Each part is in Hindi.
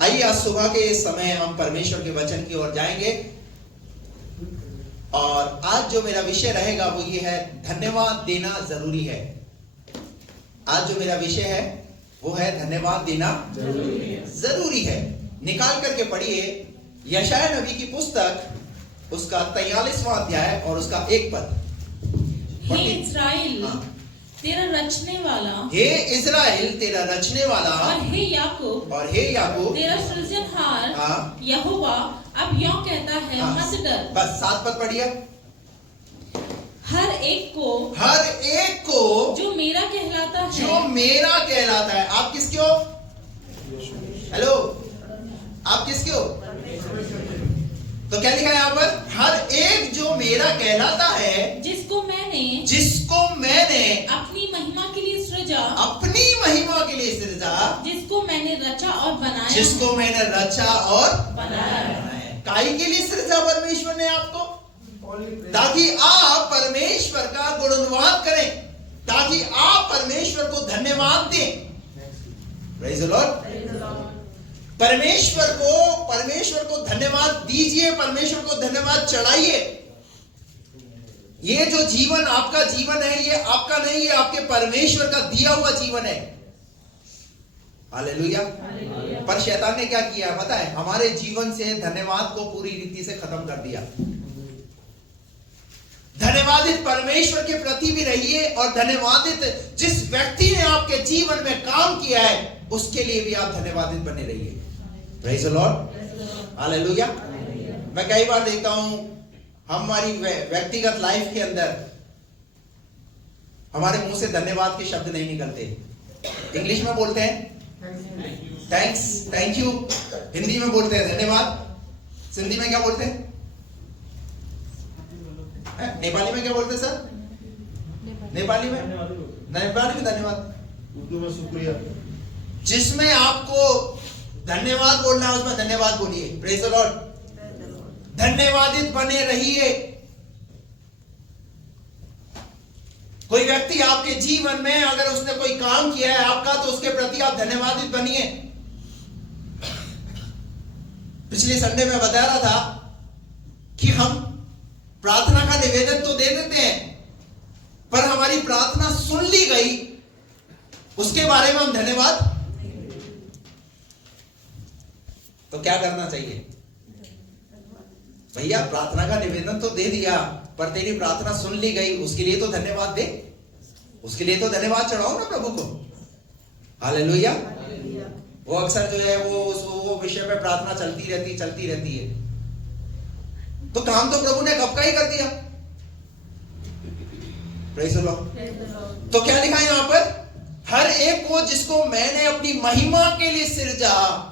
आइए आज सुबह के समय हम परमेश्वर के वचन की ओर जाएंगे और आज जो मेरा विषय रहेगा वो ये है, धन्यवाद देना जरूरी है। आज जो मेरा विषय है वो है धन्यवाद देना जरूरी है। निकाल करके पढ़िए यशायाह नबी की पुस्तक, उसका 43वां अध्याय और उसका 1 पद। हे इस्राएल, तेरा रचने वाला, हे इस्राएल तेरा रचने वाला, और हे याकूब तेरा सृजनहार यहोवा अब यूं कहता है, मत डर। बस 7 पद पढ़िए। हर एक को जो मेरा कहलाता है। आप किसके हो? हेलो, आप किसके हो? तो क्या लिखा है यहाँ पर? हर एक जो मेरा कहलाता है, जिसको मैंने अपनी महिमा के लिए सृजा, जिसको मैंने रचा और बनाया है। काहे के लिए सृजा परमेश्वर ने आपको? ताकि आप परमेश्वर का गुणगान करें, ताकि आप परमेश्वर को धन्यवाद दें। Praise the Lord. परमेश्वर को धन्यवाद दीजिए, परमेश्वर को धन्यवाद चढ़ाइए। ये जो जीवन आपका जीवन है, ये आपका नहीं, ये आपके परमेश्वर का दिया हुआ जीवन है। हालेलुया। पर शैतान ने क्या किया पता है? हमारे जीवन से धन्यवाद को पूरी रीति से खत्म कर दिया। धन्यवादित परमेश्वर के प्रति भी रहिए और धन्यवादित जिस व्यक्ति ने आपके जीवन में काम किया है उसके लिए भी आप धन्यवादित बने रहिए। Praise the Lord. हालेलुया। मैं कई बार देखता हूं हमारी व्यक्तिगत लाइफ के अंदर हमारे मुंह से धन्यवाद के शब्द नहीं निकलते। इंग्लिश में बोलते हैं थैंक्स, थैंक यू। हिंदी में बोलते हैं धन्यवाद। सिंधी में क्या बोलते हैं? नेपाली में क्या बोलते हैं सर? नेपाली में धन्यवाद। उर्दू में शुक्रिया। जिसमें आपको धन्यवाद बोलना है उसमें धन्यवाद बोलिए। Praise the Lord. धन्यवादित बने रहिए। कोई व्यक्ति आपके जीवन में अगर उसने कोई काम किया है आपका, तो उसके प्रति आप धन्यवादित बनिए। पिछले संडे में बता रहा था कि हम प्रार्थना का निवेदन तो दे देते हैं, पर हमारी प्रार्थना सुन ली गई, उसके बारे में हम धन्यवाद। तो क्या करना चाहिए भैया? प्रार्थना का निवेदन तो दे दिया, पर तेरी प्रार्थना सुन ली गई, उसके लिए तो धन्यवाद दे, उसके लिए तो धन्यवाद चढ़ाओ ना प्रभु को। हालेलुया। वो अक्सर जो है वो विषय पे प्रार्थना चलती रहती है। तो काम तो प्रभु ने कब का ही कर दिया। Praise the Lord. तो क्या लिखा है यहाँ पर? हर एक को जिसको मैंने अपनी महिमा के लिए सृजा,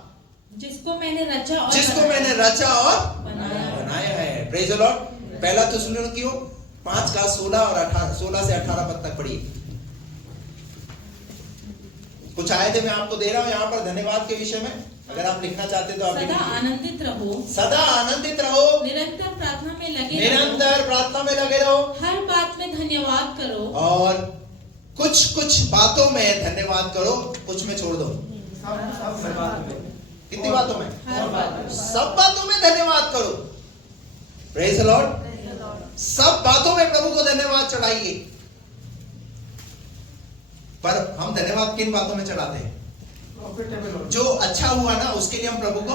जिसको मैंने रचा और बनाया है। Praise the Lord. पहला थिस्सलुनीकियों 5 का 16 से 18 पद तक पढ़िए। कुछ आयतें मैं आपको दे रहा हूं यहाँ पर धन्यवाद के विषय में, अगर आप लिखना चाहते तो आप सदा आनंदित रहो, निरंतर प्रार्थना में लगे रहो, हर बात में धन्यवाद करो, और कुछ बातों में धन्यवाद करो, कुछ में छोड़ दो। कितनी बातों में? सब बातों में धन्यवाद करो। Praise the Lord. सब बातों में प्रभु को धन्यवाद चढ़ाइए। पर हम धन्यवाद किन बातों में चढ़ाते हैं? जो अच्छा हुआ ना उसके लिए हम प्रभु को,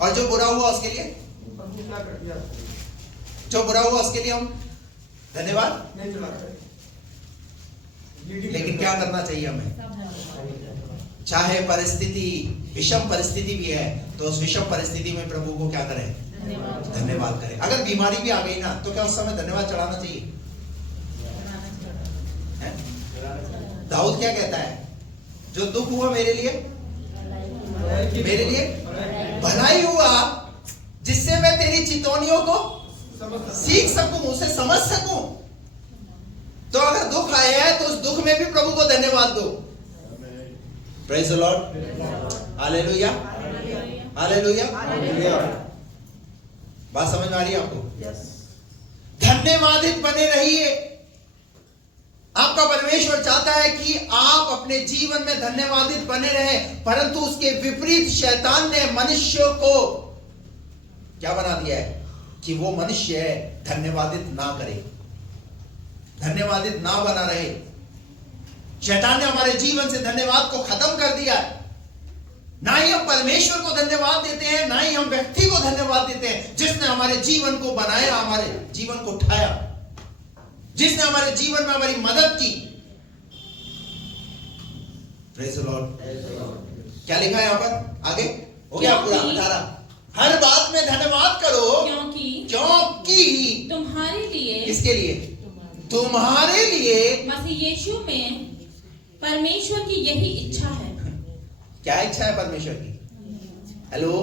और जो बुरा हुआ उसके लिए, हम धन्यवाद नहीं चढ़ाते। लेकिन क्या करना चाहिए हमें? चाहे परिस्थिति विषम परिस्थिति भी है, तो उस विषम परिस्थिति में प्रभु को क्या करें? धन्यवाद करें। अगर बीमारी भी आ गई ना, तो क्या उस समय धन्यवाद चढ़ाना चाहिए? दाऊद क्या कहता है? जो दुख हुआ मेरे लिए भलाई हुआ, जिससे मैं तेरी चितौनियों को सीख सकूं, उसे समझ सकूं। तो अगर दुख आया है तो उस दुख में भी प्रभु को धन्यवाद दो। Praise the Lord. हालेलुया। बात समझ में आ रही है आपको? धन्यवादित बने रहिए। आपका परमेश्वर चाहता है कि आप अपने जीवन में धन्यवादित बने रहे, परंतु उसके विपरीत शैतान ने मनुष्य को क्या बना दिया है कि वो मनुष्य धन्यवादित ना करे, धन्यवादित ना बना रहे। शैतान ने हमारे जीवन से धन्यवाद को खत्म कर दिया है। ना ही हम परमेश्वर को धन्यवाद देते हैं, ना ही हम व्यक्ति को धन्यवाद देते हैं जिसने हमारे जीवन को बनाया, हमारे जीवन को उठाया, जिसने हमारे जीवन में हमारी मदद की। Praise the Lord. क्या लिखा है यहां पर आगे? हो गया पूरा 18। हर बात में धन्यवाद करो क्योंकि तुम्हारे लिए, किसके लिए? तुम्हारे लिए मसीह यीशु में परमेश्वर की यही इच्छा है। क्या इच्छा है परमेश्वर की? हेलो,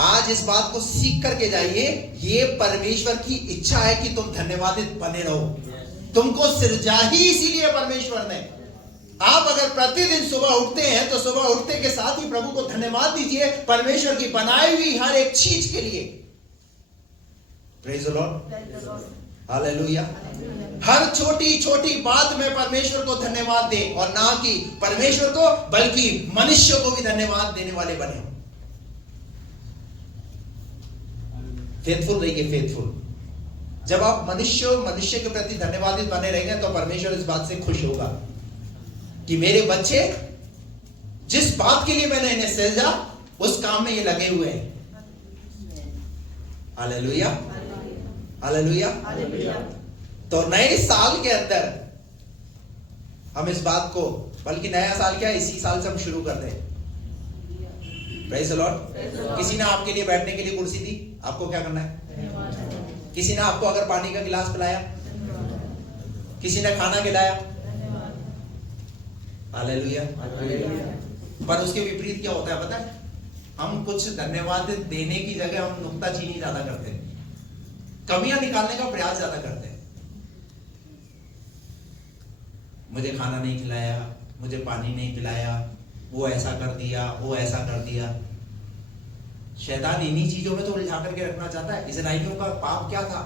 आज इस बात को सीख करके जाइए। ये परमेश्वर की इच्छा है कि तुम धन्यवादित बने रहो। तुमको सृजा ही इसीलिए परमेश्वर ने। आप अगर प्रतिदिन सुबह उठते हैं तो सुबह उठते के साथ ही प्रभु को धन्यवाद दीजिए परमेश्वर की बनाई हुई हर एक चीज के लिए। Praise the Lord, hallelujah. हर छोटी छोटी बात में परमेश्वर को धन्यवाद दे, और ना कि परमेश्वर को बल्कि मनुष्य को भी धन्यवाद देने वाले बने। फेथफुल रहिए, फेथफुल। जब आप मनुष्य के प्रति धन्यवादित बने रहेंगे तो परमेश्वर इस बात से खुश होगा कि मेरे बच्चे जिस बात के लिए मैंने इन्हें सृजा उस काम में ये लगे हुए हैं। Hallelujah, hallelujah. तो नए साल के अंदर हम इस बात को, बल्कि नया साल क्या, इसी साल से हम शुरू कर दें। Praise the Lord. किसी ने आपके लिए बैठने के लिए कुर्सी दी, आपको क्या करना है? किसी ने आपको अगर पानी का गिलास पिलाया, किसी ने खाना खिलाया, हालेलुया। पर उसके विपरीत क्या होता है पता है? हम कुछ धन्यवाद देने की जगह हम नुक्ताचीनी ज्यादा करते हैं, कमियां निकालने का प्रयास ज्यादा करते हैं। मुझे खाना नहीं खिलाया, मुझे पानी नहीं पिलाया, वो ऐसा कर दिया, वो ऐसा कर दिया। शैतान इन्हीं चीजों में तो उलझा करके रखना चाहता है। इस्राएलियों का पाप क्या था?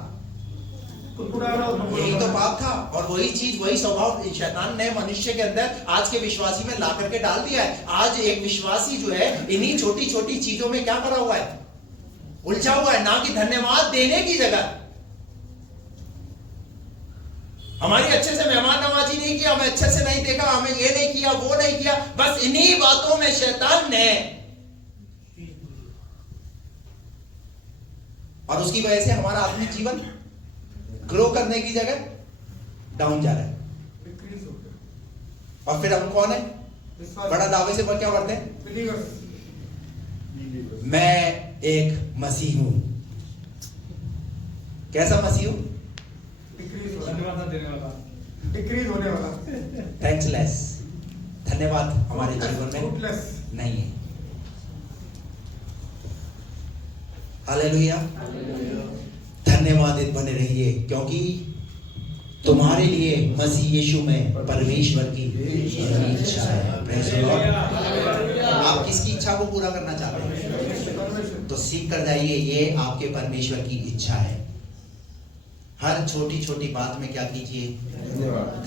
यही तो पाप था, और वही चीज, वही स्वभाव शैतान ने मनुष्य के अंदर आज के विश्वासी में ला करके डाल दिया है। आज एक विश्वासी जो है इन्हीं छोटी छोटी चीजों में क्या करा हुआ है? उलझा हुआ है। ना कि धन्यवाद देने की जगह हमारी अच्छे से मेहमान नवाजी नहीं किया, हमें अच्छे से नहीं देखा, हमें ये नहीं किया, वो नहीं किया, बस इन्हीं बातों में शैतान ने, और उसकी वजह से हमारा आत्मिक जीवन ग्रो करने की जगह डाउन जा रहा है। और फिर हम कौन है? बड़ा दावे से क्या करते हैं? मैं एक मसीह हूं। कैसा मसीह हूं? डिक्रीज होने वाला, थैंक्सलेस। धन्यवाद हमारे जीवन में नहीं है। हालेलुया। धन्यवादित बने रहिए क्योंकि तुम्हारे लिए मसीह यीशु में परमेश्वर की इच्छा है। Praise the Lord. आप किसकी इच्छा को पूरा करना चाहते हैं? तो सीख कर जाइए, ये आपके परमेश्वर की इच्छा है। हर छोटी छोटी बात में क्या कीजिए?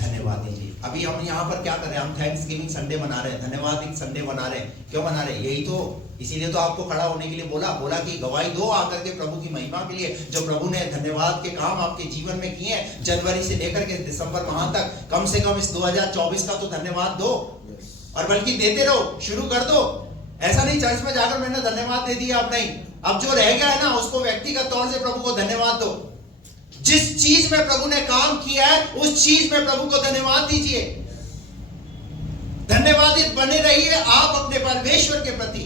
धन्यवाद दीजिए। अभी हम यहाँ पर क्या कर रहे हैं? हम थैंक्स गिविंग संडे मना रहे हैं, धन्यवाद संडे मना रहे हैं। क्यों मना रहे हैं? यही तो, इसीलिए तो आपको खड़ा होने के लिए बोला कि गवाही दो आकर के प्रभु की महिमा के लिए, जो प्रभु ने धन्यवाद के काम आपके जीवन में किए हैं। जनवरी से लेकर के दिसंबर माह तक कम से कम इस 2024 का तो धन्यवाद दो, और बल्कि देते रहो, शुरू कर दो। ऐसा नहीं चर्च में जाकर मैंने धन्यवाद दे दिया, अब नहीं। अब जो रह गया है ना, उसको व्यक्तिगत तौर से प्रभु को धन्यवाद दो। जिस चीज में प्रभु ने काम किया है उस चीज में प्रभु को धन्यवाद दीजिए। धन्यवादित बने रहिए आप अपने परमेश्वर के प्रति,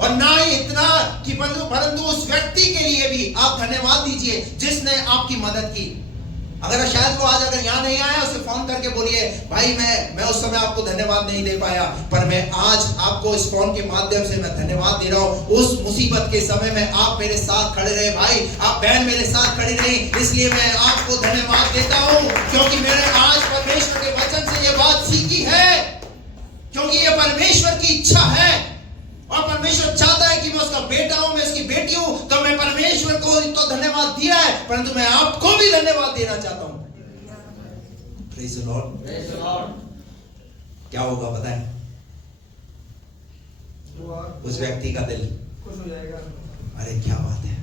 और ना ही इतना कि परंतु उस व्यक्ति के लिए भी आप धन्यवाद दीजिए जिसने आपकी मदद की। अगर शायद वो आज अगर यहाँ नहीं आया, उसे फोन करके बोलिए, भाई मैं उस समय आपको धन्यवाद नहीं दे पाया, पर मैं आज आपको इस फोन के माध्यम से मैं धन्यवाद दे रहा हूँ। उस मुसीबत के समय में आप मेरे साथ खड़े रहे, भाई आप बहन मेरे साथ खड़ी रही, इसलिए मैं आपको धन्यवाद देता हूँ, क्योंकि मैंने आज परमेश्वर के वचन से ये बात सीखी है, क्योंकि ये परमेश्वर की इच्छा है। और परमेश्वर चाहता है कि मैं उसका बेटा हूं, मैं उसकी बेटी हूं, तो मैं परमेश्वर को तो धन्यवाद दिया है, परंतु मैं आपको भी धन्यवाद देना चाहता हूं। Praise the Lord. क्या होगा पता है? उस व्यक्ति का दिल खुश हो जाएगा। अरे क्या बात है,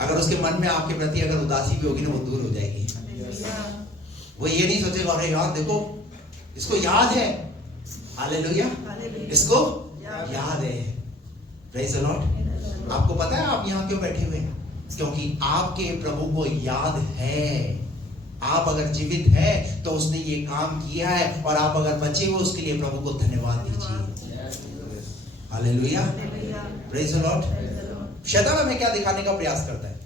अगर उसके मन में आपके प्रति अगर उदासी भी होगी ना, वो दूर हो जाएगी। वो ये नहीं सोचेगा अरे यार देखो इसको याद है, हालेलुया, इसको याद है। Praise the Lord. आपको पता है आप यहाँ क्यों बैठे हुए हैं? क्योंकि आपके प्रभु को याद है। आप अगर जीवित है तो उसने ये काम किया है, और आप अगर बचे हो उसके लिए प्रभु को धन्यवाद दीजिए। Hallelujah, praise the Lord. शैतान हमें क्या दिखाने का प्रयास करता है?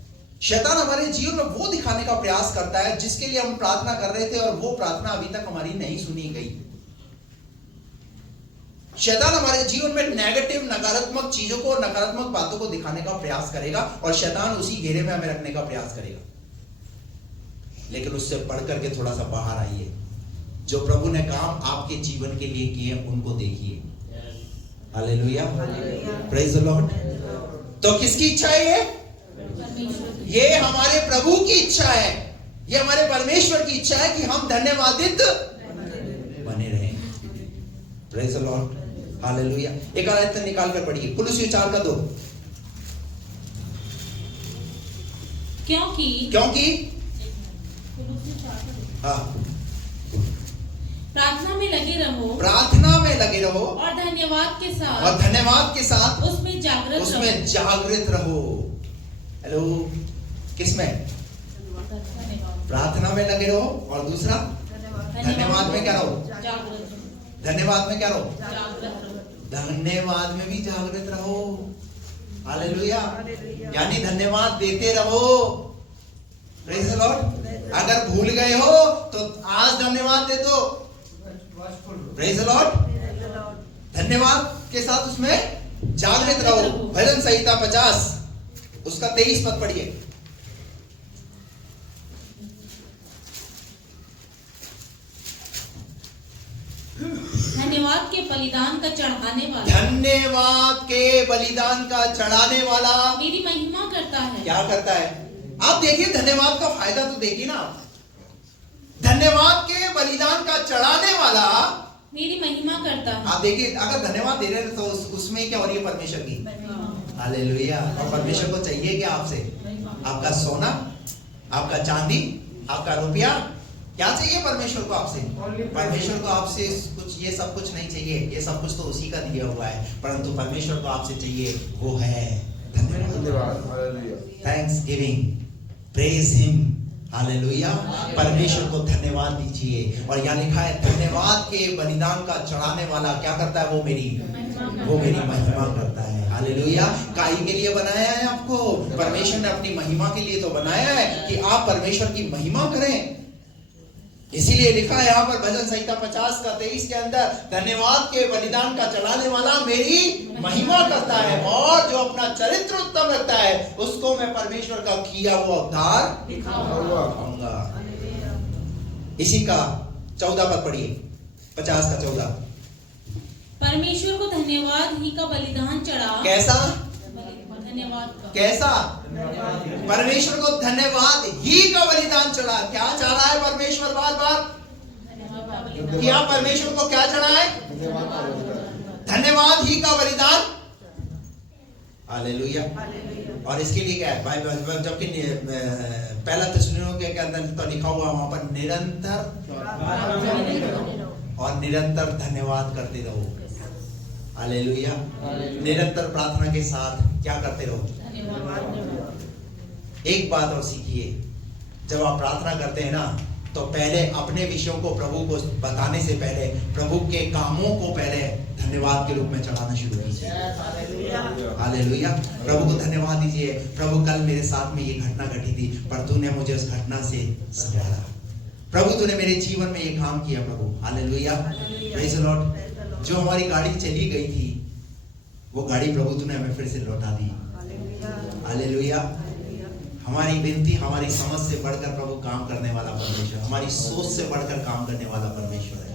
शैतान हमारे जीवन में वो दिखाने का प्रयास करता है जिसके लिए हम प्रार्थना कर रहे थे और वो प्रार्थना अभी तक हमारी नहीं सुनी गई। शैतान हमारे जीवन में नेगेटिव, नकारात्मक चीजों को, नकारात्मक बातों को दिखाने का प्रयास करेगा, और शैतान उसी घेरे में हमें रखने का प्रयास करेगा। लेकिन उससे बढ़कर के थोड़ा सा बाहर आइए। जो प्रभु ने काम आपके जीवन के लिए किए उनको देखिए। Hallelujah, praise the Lord. तो किसकी इच्छा है ये हमारे प्रभु की इच्छा है, ये हमारे परमेश्वर की इच्छा है कि हम धन्यवादित बने रहें। Praise the Lord, hallelujah. एक आयत निकाल कर पढ़िए, कुलुस्सी 4:2। क्योंकि हाँ, प्रार्थना में लगे रहो, और धन्यवाद के साथ उसमें जागृत रहो। हेलो, किसमें? प्रार्थना में लगे रहो, और दूसरा धन्यवाद में क्या रहो? धन्यवाद में क्या रहो? धन्यवाद में भी जागृत रहो। हालेलुया, यानी धन्यवाद देते रहो। Praise the Lord. अगर भूल गए हो तो आज धन्यवाद दे दो। Praise the Lord. धन्यवाद के साथ उसमें जागृत रहो। भजन संहिता 50 उसका 23 पद पढ़िए। धन्यवाद के बलिदान का चढ़ाने वाला मेरी महिमा करता है। क्या करता है? आप देखिए, धन्यवाद का फायदा तो देखिए ना। धन्यवाद के बलिदान का चढ़ाने वाला मेरी महिमा करता है। आप देखिए, अगर धन्यवाद दे रहे हैं तो उसमें क्या हो रही है? परमेश्वर की। हालेलुया। और परमेश्वर को चाहिए क्या आपसे? आपका सोना, आपका चांदी, आपका रुपया, क्या चाहिए परमेश्वर को आपसे? परमेश्वर को आपसे कुछ, ये सब कुछ नहीं चाहिए। ये सब कुछ तो उसी का दिया हुआ है, परंतु परमेश्वर को आपसे चाहिए वो है धन्यवाद। Thanks giving, praise him. Hallelujah. परमेश्वर को धन्यवाद दीजिए। और यहाँ लिखा है धन्यवाद के बलिदान का चढ़ाने वाला क्या करता है? वो मेरी महिमा करता है। हालेलुया। काई के लिए बनाया है आपको? परमेश्वर ने अपनी महिमा के लिए तो बनाया है कि आप परमेश्वर की महिमा करें। इसीलिए लिखा है यहाँ पर भजन संहिता 50 का 23 के अंदर, धन्यवाद के बलिदान का चढ़ाने वाला मेरी महिमा करता है, और जो अपना चरित्र उत्तम रखता है उसको मैं परमेश्वर का किया हुआ उद्धार दिखाऊंगा। इसी का 14 पद पढ़िए, 50 का 14। परमेश्वर को धन्यवाद ही का बलिदान चढ़ा। कैसा? धन्यवाद का। कैसा? परमेश्वर को धन्यवाद ही का बलिदान चढ़ा। क्या चढ़ा है परमेश्वर? बार बार क्या परमेश्वर को क्या चढ़ा है? धन्यवाद ही का बलिदान। हालेलुया। और इसके लिए क्या है? बाइबल जबकि पहला थिस्सलुनीके के अंदर तो लिखा हुआ वहां पर निरंतर और निरंतर धन्यवाद करते रहो। हालेलुया। निरंतर प्रार्थना के साथ क्या करते रहो? एक बात और सीखिए, जब आप प्रार्थना करते हैं ना, तो पहले अपने विषयों को प्रभु को बताने से पहले प्रभु के कामों को पहले धन्यवाद के रूप में चढ़ाना शुरू कीजिए। हालेलुया। प्रभु को धन्यवाद दीजिए। प्रभु, कल मेरे साथ में ये घटना घटी थी, पर तूने मुझे उस घटना से संभाला। प्रभु, तूने मेरे जीवन में ये काम किया। प्रभु, हालेलुया, प्रेज़ द लॉर्ड। जो हमारी गाड़ी चली गई थी, वो गाड़ी प्रभु तूने हमें फिर से लौटा दी। हालेलुया। हमारी विनती, हमारी समझ से बढ़कर प्रभु काम करने वाला परमेश्वर, हमारी सोच से बढ़कर काम करने वाला परमेश्वर है।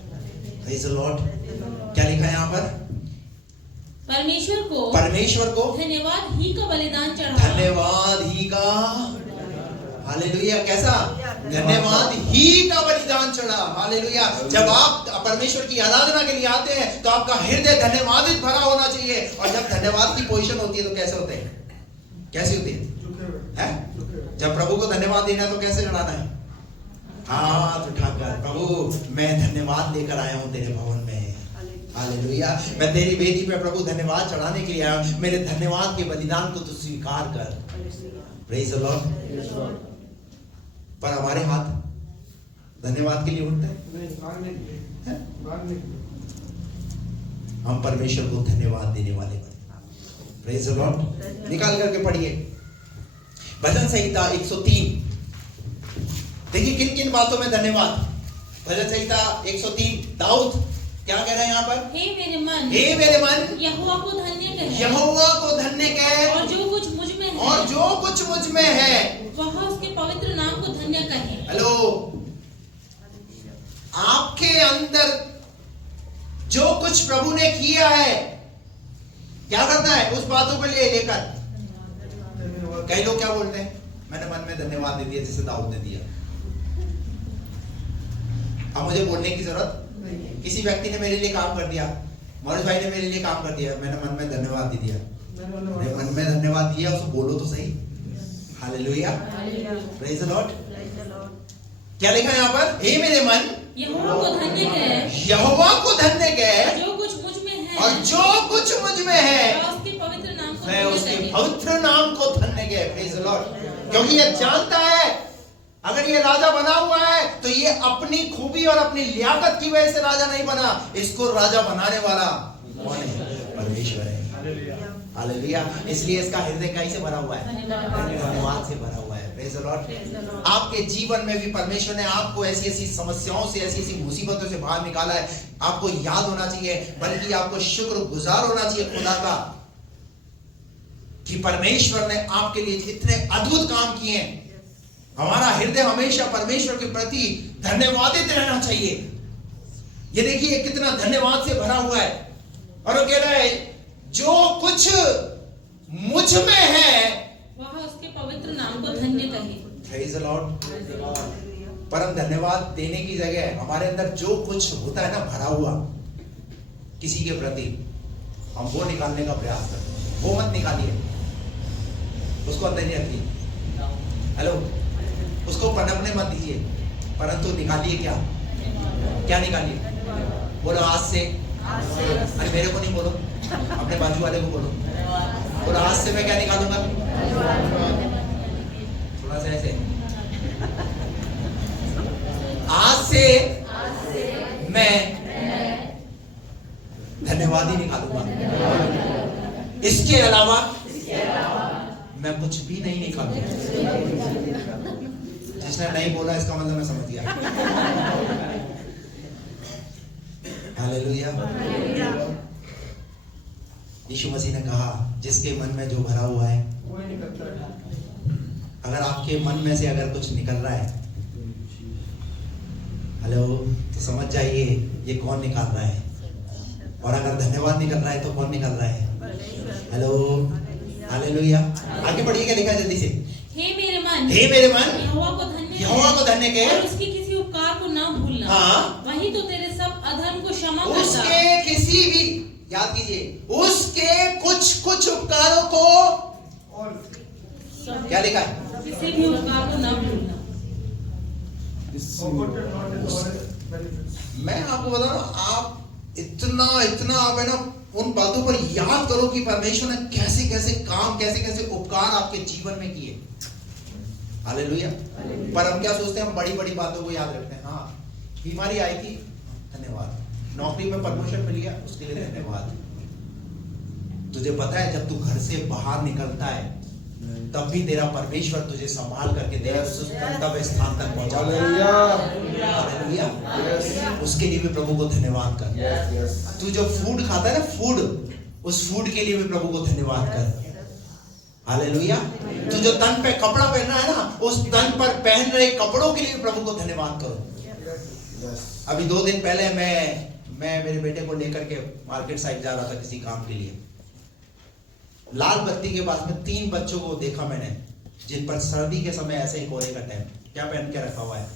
Praise the Lord. क्या लिखा है यहाँ पर? परमेश्वर को धन्यवाद ही का बलिदान चढ़ा। धन्यवाद ही का। हालेलुया। कैसा? धन्यवाद ही का बलिदान चढ़ा। हालेलुया। जब आप परमेश्वर की आराधना के लिए आते हैं तो आपका हृदय धन्यवादित भरा होना चाहिए। और जब धन्यवाद की पोजीशन होती है तो कैसे होते हैं? कैसी होती है? जब प्रभु को धन्यवाद देना है तो कैसे चढ़ाना है? हाथ उठाकर, प्रभु मैं धन्यवाद लेकर आया हूं तेरे भवन में। हालेलुया। मैं तेरी वेदी पे प्रभु धन्यवाद चढ़ाने के लिए आया हूं। मेरे धन्यवाद के बलिदान को तू स्वीकार कर। Praise the Lord. पर हमारे हाथ धन्यवाद के लिए उठते हैं। हम परमेश्वर को धन्यवाद देने वाले बने। Praise the Lord. निकाल करके पढ़िए भजन संहिता 103। देखिए किन किन बातों में धन्यवाद। भजन संहिता 103। दाऊद क्या कह रहे हैं यहाँ पर? हे मेरे मन, हे मेरे मन, यहोवा को धन्य कह, यहोवा को धन्य कह, और जो कुछ मुझ में है, और जो कुछ मुझ में है, वह उसके पवित्र नाम को धन्य कहे। हेलो, आपके अंदर जो कुछ प्रभु ने किया है, क्या करना है? उस बातों को लेकर। कई लोग क्या बोलते हैं? मैंने मन में धन्यवाद दे दिया जैसे दाऊद ने दिया। अब मुझे बोलने की जरूरत, किसी व्यक्ति ने मेरे लिए काम कर दिया, मौलिक भाई ने मेरे लिए काम कर दिया, मैंने मन में धन्यवाद दे दिया। मन में धन्यवाद दिया, उसको बोलो तो सही। हालेलुया। Praise the Lord. क्या लिखा है यहाँ पर? हे मेरे मन, यहोवा को धन्य कह, यहोवा को धन्य कह, जो कुछ मुझ में है, और जो कुछ मुझ में है, मैं उसके पवित्र नाम को मैं धन्य उसके कहे। पवित्र नाम को धन्य कह। Praise the Lord. क्योंकि ये जानता है अगर ये राजा बना हुआ है तो ये अपनी खूबी और अपनी लियाकत की वजह से राजा नहीं बना। इसको राजा बनाने वाला कौन है? परमेश्वर है। हालेलुया। इसलिए इसका हृदय कहीं से भरा हुआ है? धन्यवाद से भरा हुआ है। Praise the Lord. आपके जीवन में भी परमेश्वर ने आपको ऐसी ऐसी समस्याओं से, ऐसी ऐसी मुसीबतों से बाहर निकाला है। आपको याद होना चाहिए, बल्कि आपको शुक्रगुजार होना चाहिए खुदा का कि परमेश्वर ने आपके लिए इतने अद्भुत काम किए हैं। हमारा हृदय हमेशा परमेश्वर के प्रति धन्यवादित रहना चाहिए। ये देखिए कितना धन्यवाद से भरा हुआ है। और वो कह रहा है जो कुछ मुझ में है, वह उसके पवित्र नाम को धन्य कहे। Praise the Lord. पर हम धन्यवाद देने की जगह हमारे अंदर जो कुछ होता है ना भरा हुआ किसी के प्रति, हम वो निकालने का प्रयास करते हैं। वो मत निकालिए, उसको अंदर ही रखिए। हेलो, उसको पनपने मत दीजिए, परंतु निकालिए। क्या क्या निकालिए? बोलो आज से। अरे मेरे को नहीं बोलो, अपने बाजू वाले को बोलो। बोलो आज से मैं क्या निकालूंगा? थोड़ा सा ऐसे, आज से मैं धन्यवाद ही निकालूंगा। इसके अलावा मैं कुछ भी नहीं निकालूंगा। जिसने नहीं बोला इसका मतलब मैं समझ गया। हालेलुया। यीशु मसीह ने कहा जिसके मन में जो भरा हुआ है, अगर आपके मन में से अगर कुछ निकल रहा है, हेलो, तो समझ जाइए ये कौन निकाल रहा है। और अगर धन्यवाद निकल रहा है तो कौन निकल रहा है? Hello, hallelujah. आगे पढ़िए, क्या लिखा है जल्दी से? हे मेरे मन, यहोवा को धन्य कह, और उसके किसी उपकार को ना भूलना। हाँ, वही तो तेरे सब अधर्म को क्षमा करता। उसके किसी भी, याद कीजिए, उसके कुछ उपकारों को, और क्या लिखा है? किसी भी उपकार को ना भूलना। मैं आपको बता रहा हूं, आप इतना आप है ना उन बातों पर याद करो कि परमेश्वर ने कैसे कैसे काम, कैसे कैसे उपकार आपके जीवन में किए। हालेलुया। पर हम क्या सोचते हैं? हम बड़ी बड़ी बातों को याद रखते हैं। हाँ, बीमारी आई थी, धन्यवाद। नौकरी में प्रमोशन मिल गया, उसके लिए धन्यवाद। तुझे पता है जब तू घर से बाहर निकलता है तब भी तेरा परमेश्वर तुझे संभाल करके तेरे उस गंतव्य स्थान तक पहुंचाता है। हालेलुया। उसके लिए भी प्रभु को धन्यवाद कर। तू जो फूड खाता है ना, फूड, उस फूड के लिए भी प्रभु को धन्यवाद कर। हालेलुया। तू जो तन पे कपड़ा पहनना है ना, उस तन पर पहन रहे कपड़ों के लिए भी प्रभु को धन्यवाद करो। अभी 2 दिन पहले मैं मेरे बेटे को लेकर के मार्केट साइड जा रहा था किसी काम के लिए। लाल बत्ती के पास में 3 बच्चों को देखा मैंने, जिन पर सर्दी के समय ऐसे ही कोहरे का टाइम, क्या पहन के रखा हुआ है?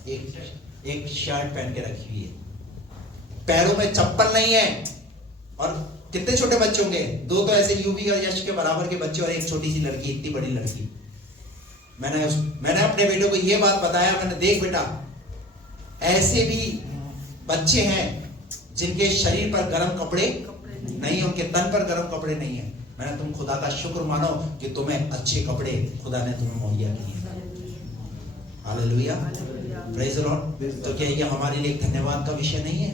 एक शर्ट पहन के रखी हुई है, पैरों में चप्पल नहीं है। और कितने छोटे बच्चे होंगे? 2 तो ऐसे यूवी और यश के बराबर के बच्चे और एक छोटी सी लड़की, इतनी बड़ी लड़की। मैंने अपने बेटे को ये बात बताया, मैंने देख बेटा, ऐसे भी बच्चे हैं जिनके शरीर पर गर्म कपड़े नहीं, उनके तन पर गर्म कपड़े नहीं है। मैंने, तुम खुदा का शुक्र मानो कि तुम्हें अच्छे कपड़े खुदा ने तुम्हें मुहैया किए। Hallelujah, praise the Lord. तो क्या ये हमारे लिए एक धन्यवाद का विषय नहीं है?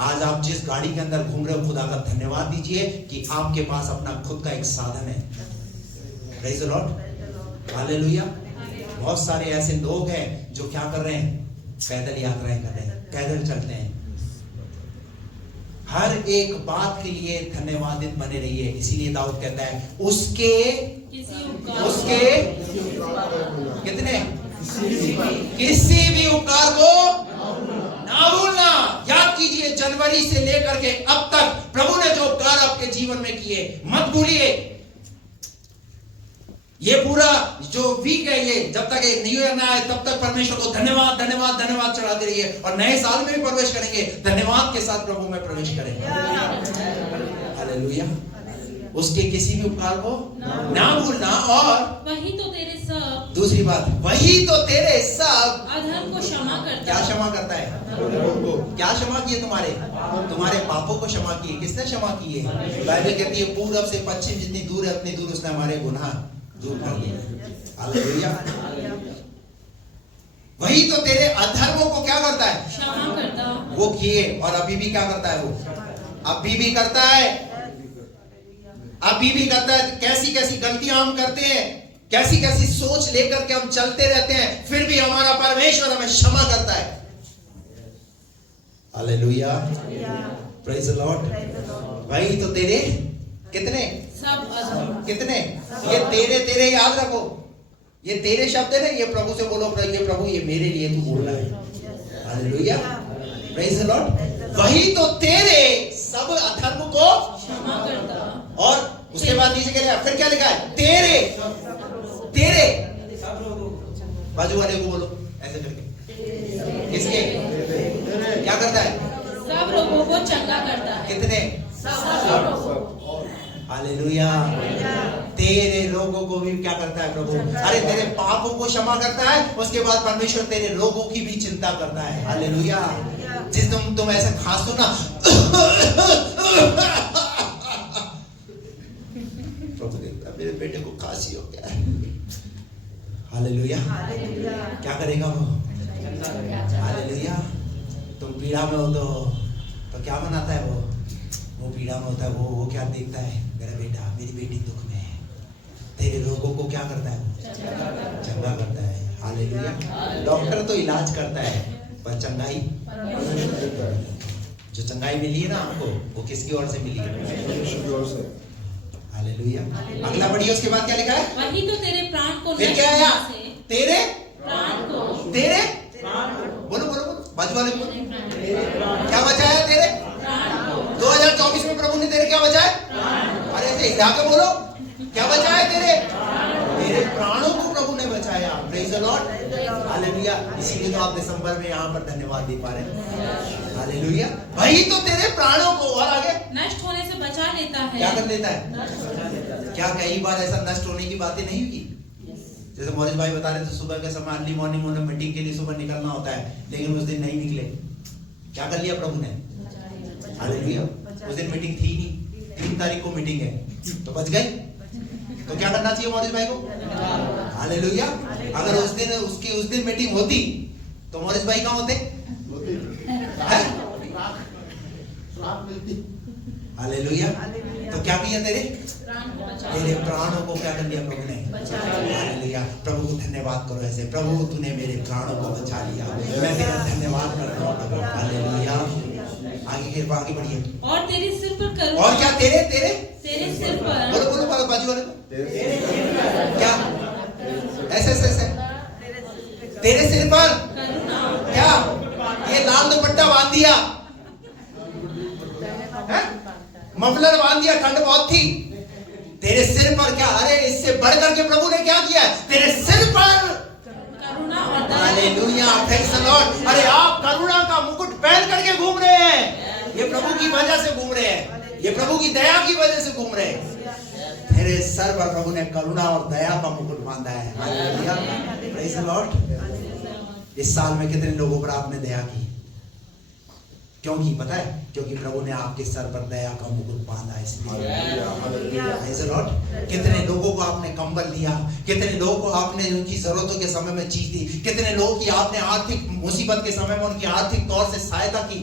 आज आप जिस गाड़ी के अंदर घूम रहे हो, खुदा का धन्यवाद दीजिए कि आपके पास अपना खुद का एक साधन है। Praise the Lord, hallelujah. बहुत सारे ऐसे लोग हैं जो क्या कर रहे हैं? पैदल यात्राएं कर रहे हैं, पैदल चलते हैं। हर एक बात के लिए धन्यवादित बने रहिए। इसीलिए दाऊद कहता है उसके कितने किसी भी उपकार को ना भूलना। याद कीजिए, जनवरी से लेकर के अब तक प्रभु ने जो उपकार आपके जीवन में किए मत भूलिए। ये पूरा जो वीक है, ये जब तक एक न्यू ईयर ना आए तब तक परमेश्वर को धन्यवाद धन्यवाद धन्यवाद चढ़ाते रहिए। और नए साल में भी प्रवेश करेंगे धन्यवाद के साथ, प्रभु में प्रवेश करेंगे। हालेलुया। उसके किसी भी उपकार को ना भूलना। और वही तो तेरे सब, दूसरी बात, वही तो तेरे सब अधर्म को क्षमा करता है। क्या क्षमा करता है? क्या क्षमा किए? तुम्हारे पापों को क्षमा किए। किसने क्षमा किए? बाइबल कहती है पूरब से पश्चिम जितनी दूर है, उतनी दूर उसने हमारे गुनाह दूर कर दिए। हालेलुया। वही तो तेरे अधर्मों को क्या करता है? क्षमा करता। वो किए और अभी भी क्या करता है? वो अभी भी करता है, अभी भी करता है। कैसी कैसी गलतियां हम करते हैं, कैसी कैसी सोच लेकर के हम चलते रहते हैं, फिर भी हमारा परमेश्वर हमें क्षमा करता है। Hallelujah, praise the Lord. वही तो तेरे कितने सब अधर्म, कितने, ये तेरे याद रखो, ये तेरे शब्द है ना। ये प्रभु से बोलो, ये प्रभु ये मेरे लिए तू बोल रहा है। Hallelujah, praise the Lord. वही तो तेरे सब अधर्म को क्षमा करता। और उसके बाद नीचे क्या लिखा? फिर क्या लिखा है? तेरे बाजू वाले को बोलो ऐसे करके, किसके? क्या करता है? सब रोगों को चंगा करता है। कितने? सब। हालेलुया। तेरे रोगों को भी क्या करता है प्रभु? अरे तेरे पापों को क्षमा करता है, उसके बाद परमेश्वर तेरे रोगों की भी चिंता करता है। हालेलुया। जिस तुम ऐसे खांसो ना, प्रभु देखता मेरे बेटे को खांसी हो गया है। हालेलुया। क्या करेगा वो? हालेलुया। तुम पीड़ा में हो तो क्या बनाता है वो पीड़ा में होता है, वो क्या देखता है? मेरा बेटा, मेरी बेटी दुख में है। तेरे रोगों को क्या करता है? चंगा करता है। हालेलुया। डॉक्टर तो इलाज करता है, पर चंगाई, जो चंगाई मिली है ना आपको, वो किसकी ओर से मिली है? हालेलुया। अगला पढ़िए, उसके बाद क्या लिखा है? वही तो तेरे प्राण को, फिर क्या आया? तेरे प्राण को, तेरे बोलो बाजू वाले बोलो, क्या बचाया? तेरे 2024 में प्रभु ने तेरे क्या बचाए? अरे ऐसे हिला के बोलो, क्या बचाया? तेरे प्राणों को प्रभु ने बचाया। Praise the Lord, hallelujah. इसीलिए तो आप दिसंबर में यहाँ पर धन्यवाद दे पा रहे हैं। हालेलुया। वही तो तेरे प्राणों को, और आगे नष्ट होने से बचा लेता है। क्या कर लेता है? क्या कई बार ऐसा नष्ट होने की बातें नहीं हुई? जैसे मोरिस भाई बता रहे थे, सुबह के समय अर्ली मॉर्निंग उन्हें मीटिंग के लिए सुबह निकलना होता है, लेकिन उस दिन नहीं निकले। क्या कर लिया प्रभु ने? हालेलुया। उस दिन मीटिंग थी नहीं, 3 तारीख को मीटिंग है, तो बच गए। तो क्या करना चाहिए मोरिस भाई को? हालेलुया। अगर उस दिन मीटिंग होती तो मोरिस भाई कहाँ होते? हालेलुया। तो क्या किया? तेरे प्राणों को क्या कर लिया प्रभु ने? हालेलुया। प्रभु को धन्यवाद करो ऐसे, प्रभु तूने मेरे प्राणों को बचा लिया, मैं तेरा धन्यवाद करता हूँ। हालेलुया। आगे बढ़िए। और तेरे सिर पर करुणा। और क्या? तेरे सिर पर, बोलो बाजू वाले क्या? ऐसे तेरे सिर पर क्या? ये लाल दुपट्टा बांध दिया, मफलर बांध दिया, ठंड बहुत थी, तेरे सिर पर क्या, अरे इससे बढ़कर के प्रभु ने क्या किया है तेरे सिर पर, करुणा और दया। Hallelujah, praise the Lord. अरे आप करुणा का मुकुट पहन करके घूम रहे हैं, ये प्रभु की वजह से घूम रहे हैं, ये प्रभु की दया की वजह से घूम रहे हैं। तेरे सर पर प्रभु ने करुणा और दया का मुकुट बांधा है, हालेलुया, प्रेज़ द लॉर्ड। इस साल में कितने लोगों पर आपने दया की? क्योंकि पता है, क्योंकि प्रभु ने आपके सर पर दया का मुकुट बांधा, इसलिए प्रेज़ द लॉर्ड। कितने लोगों को आपने कंबल दिया, कितने लोगों को आपने उनकी जरूरतों के समय में चीज दी, कितने लोगों की आपने आर्थिक मुसीबत के समय में उनकी आर्थिक तौर से सहायता की।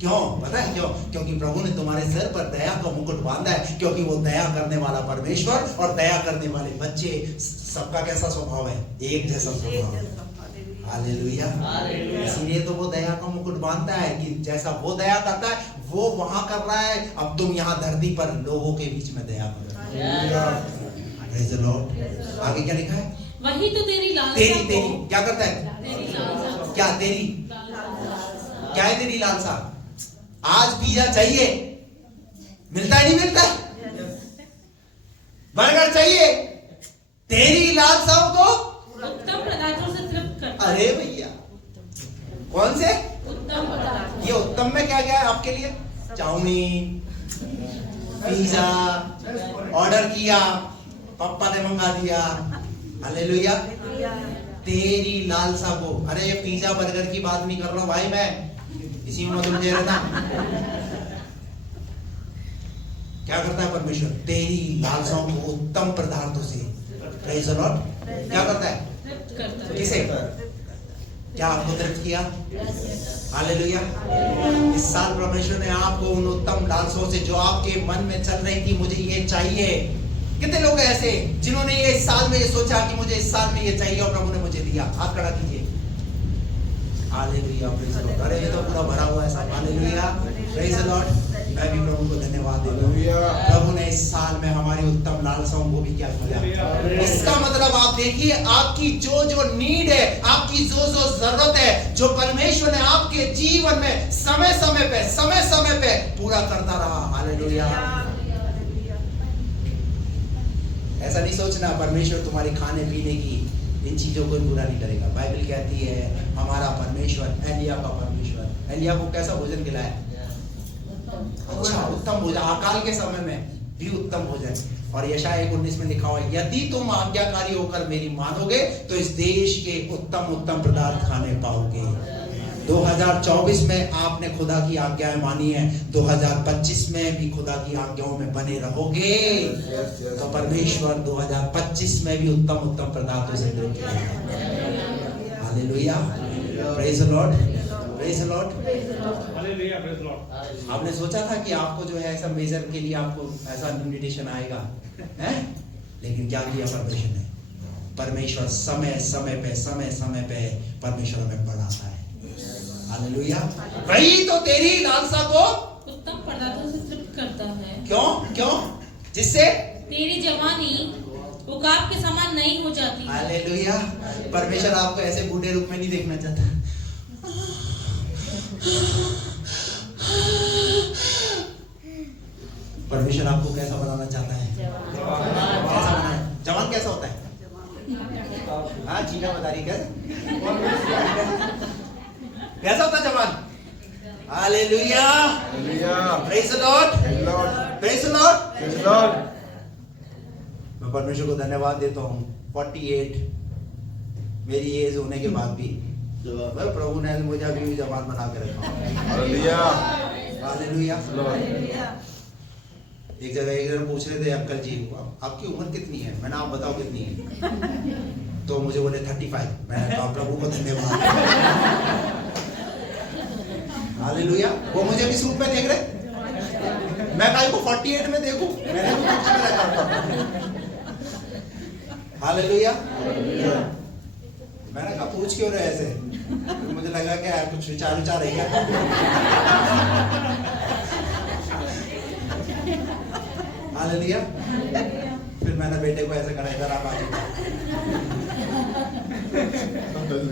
क्यों? पता है क्यों? क्योंकि प्रभु ने तुम्हारे सर पर दया का मुकुट बांधा है, क्योंकि वो दया करने वाला परमेश्वर और दया करने वाले बच्चे सबका कैसा स्वभाव है? एक जैसा स्वभाव है, हालेलुया। इसीलिए तो वो दया का मुकुट बांधता है कि जैसा वो दया करता है वो वहां कर रहा है, अब तुम यहाँ धरती पर लोगों के बीच में दया करो। Praise the Lord. आगे क्या लिखा है? वही तो तेरी लालसा तेरी क्या करता है? तेरी लालसा, क्या तेरी, क्या है तेरी लालसा? आज पिज़्ज़ा चाहिए, मिलता है नहीं मिलता? बर्गर चाहिए, तेरी लालसाओं को उत्तम पदार्थों से तृप्त करता है। अरे भैया, कौन से उत्तम पदार्थ? ये उत्तम में क्या क्या है आपके लिए? चाउमीन, पिज़्ज़ा ऑर्डर किया, पापा ने मंगा दिया, हालेलुया। तेरी लालसा को, अरे ये पिज़्ज़ा बर्गर की बात नहीं कर रहा हूं भाई, मैं इसी में तुम दे रहना। क्या करता है परमेश्वर? तेरी लालसाओं को उत्तम पदार्थों से, प्रेज़ द लॉर्ड, क्या करता है? तृप्त करता है। किसे? क्या आपको तृप्त किया? हालेलुया। इस साल परमेश्वर ने आपको उन उत्तम लालसाओं से जो आपके मन में चल रही थी, मुझे ये चाहिए। कितने लोग हैं ऐसे जिन्होंने ये इस साल में ये सोचा कि मुझे इस साल में ये चाहिए और प्रभु ने मुझे दिया? हाथ खड़ा कीजिए, हालेलुया, प्रेज़ द लॉर्ड। अरे ये तो पूरा भरा हुआ है सब, हालेलुया, प्रेज़ द लॉर्ड। मैं भी प्रभु को धन्यवाद देता हूं, प्रभु ने इस साल में हमारी उत्तम लालसाओं को भी क्या किया। इसका मतलब आप देखिए, आपकी जो जो नीड है, आपकी जो जो जरूरत है, जो परमेश्वर ने आपके जीवन में समय समय पे पूरा करता रहा, हालेलुया। ऐसा नहीं सोचना परमेश्वर तुम्हारी खाने पीने की इन चीजों को पूरा नहीं करेगा। बाइबल कहती है हमारा परमेश्वर एलिया का परमेश्वर एलिया को कैसा भोजन खिलाया? अच्छा, उत्तम भोजन, अकाल के समय में भी उत्तम भोजन। और यशायाह 1:19 में लिखा हुआ है, यदि तुम आज्ञाकारी होकर मेरी मानोगे तो इस देश के उत्तम उत्तम पदार्थ खाने पाओगे। 2024 में आपने खुदा की आज्ञाएं मानी है, 2025 में भी खुदा की आज्ञाओं में बने रहोगे तो परमेश्वर 2025 में भी उत्तम उत्तम पदार्थों से तृप्त करेगा। Hallelujah, praise the Lord, praise the Lord, hallelujah, praise the Lord. आपने सोचा था कि आपको जो है ऐसा मेजर के लिए आपको ऐसा इन्विटेशन आएगा, हैं? लेकिन क्या किया परमेश्वर ने? परमेश्वर समय समय पे परमेश्वर हमें बढ़ाता है, हालेलुया। वही तो तेरी लालसा को उत्तम पदार्थों से तृप्त करता है। क्यों? जिससे तेरी जवानी उकाब के समान नहीं हो जाती। हालेलुया। परमेश्वर आपको ऐसे बूढ़े रूप में नहीं देखना चाहता। परमेश्वर आपको कैसा बनाना चाहता है? कैसा बनाना? जवान कैसा होता है? हाँ, जीना बता रही कैसा होता है जवान? Hallelujah, praise the Lord, praise the Lord. मैं परमेश्वर को धन्यवाद देता हूँ 48 मेरी एज होने के बाद भी प्रभु ने मुझे अभी भी जवान बना के रखा। Hallelujah, hallelujah. एक जगह पूछ रहे थे, अंकल जी आपकी उम्र कितनी है? मैंने आप बताओ कितनी है? तो मुझे बोले 35। मैंने कहा प्रभु को धन्यवाद। हालेलुया। वो मुझे किस रूप में देख रहे? मैं कहीं को 48 में देखूं? मैंने भी कुछ में रखा। हालेलुया। मैंने कहा पूछ क्यों रहे ऐसे? तो मुझे लगा क्या कुछ विचार है क्या? हालेलुया। फिर मैंने बेटे को ऐसे करा, इधर आप आ जाओ।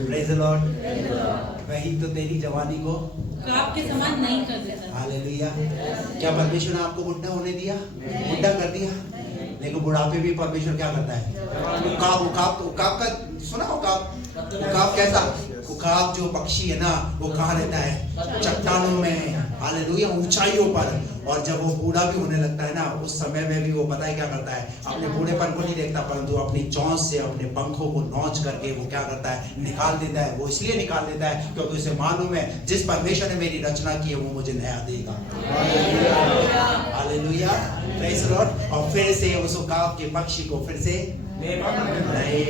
Praise the Lord. वही तो तेरी जवानी को उकाब के समान नहीं कर देता। हालेलुया। क्या परमेश्वर ने आपको बुढ़ा होने दिया? बुढ़ा कर दिया? लेकिन बुढ़ापे भी परमेश्वर क्या करता है? उकाब का सुना? उकाब कैसा? उकाब जो पक्षी है ना, वो कहाँ रहता है? चट्टानों में, हालेलुया, ऊंचाइयों पर। और जब वो बूढ़ा भी होने लगता है ना, उस समय में भी वो पता है क्या करता है? अपने बूढ़ेपन को नहीं देखता, परंतु अपनी चोंच से अपने पंखों को नोच करके वो क्या करता है? निकाल देता है। वो इसलिए निकाल देता है क्योंकि उसे मालूम है जिस परमेश्वर ने मेरी रचना की है वो मुझे नया देगा। Hallelujah, praise the Lord. और फिर से उस उकाब के पक्षी को फिर से नए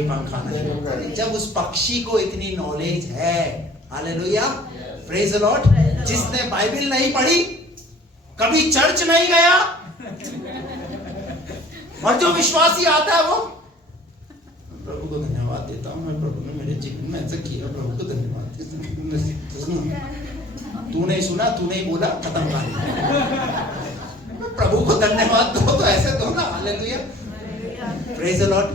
पंख आने। जब उस पक्षी को इतनी नॉलेज है, हालेलुया, प्रेज़ द लॉर्ड, जिसने बाइबल नहीं पढ़ी, कभी चर्च नहीं गया, और जो विश्वासी आता है वो प्रभु को धन्यवाद देता हूं, मैं प्रभु ने मेरे जीवन में ऐसा किया, प्रभु को धन्यवाद तू नहीं सुना, तू नहीं बोला, खत्म कहानी। प्रभु को धन्यवाद दो तो ऐसे दो ना। Hallelujah, praise the Lord.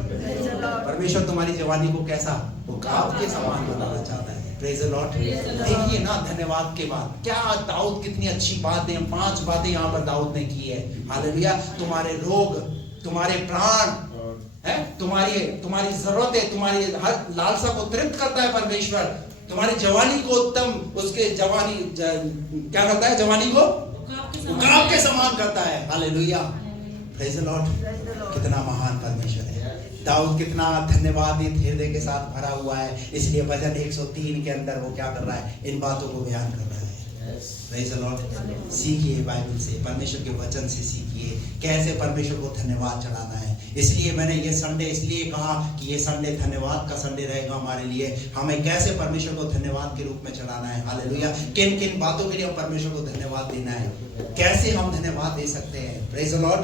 परमेश्वर तुम्हारी जवानी को कैसा? उकाब के समान बनाना चाहता है। Praise the Lord. देखिए ना, धन्यवाद के बाद क्या दाऊद कितनी अच्छी बातें, 5 बातें यहाँ पर दाऊद ने की है। हालेलुया, तुम्हारे रोग, तुम्हारे प्राण है, तुम्हारी जरूरतें, तुम्हारी हर लालसा को तृप्त करता है परमेश्वर। तुम्हारी जवानी को उत्तम, उसके जवानी क्या करता है? जवानी को उकाब के समान करता है। Hallelujah, praise the Lord. कितना महान परमेश्वर है। दाऊद कितना धन्यवादित हृदय के साथ भरा हुआ है, इसलिए भजन 103 के अंदर वो क्या कर रहा है? इन बातों को बयान कर रहा है। Praise the Lord. सीखिए बाइबल से, परमेश्वर के वचन से सीखिए कैसे परमेश्वर को धन्यवाद चढ़ाना है। इसलिए मैंने ये संडे इसलिए कहा कि ये संडे धन्यवाद का संडे रहेगा हमारे लिए। हमें कैसे परमेश्वर को धन्यवाद के रूप में चढ़ाना है। हालेलुया, किन किन बातों के लिए हम परमेश्वर को धन्यवाद देना है, कैसे हम धन्यवाद दे सकते हैं। Praise the Lord.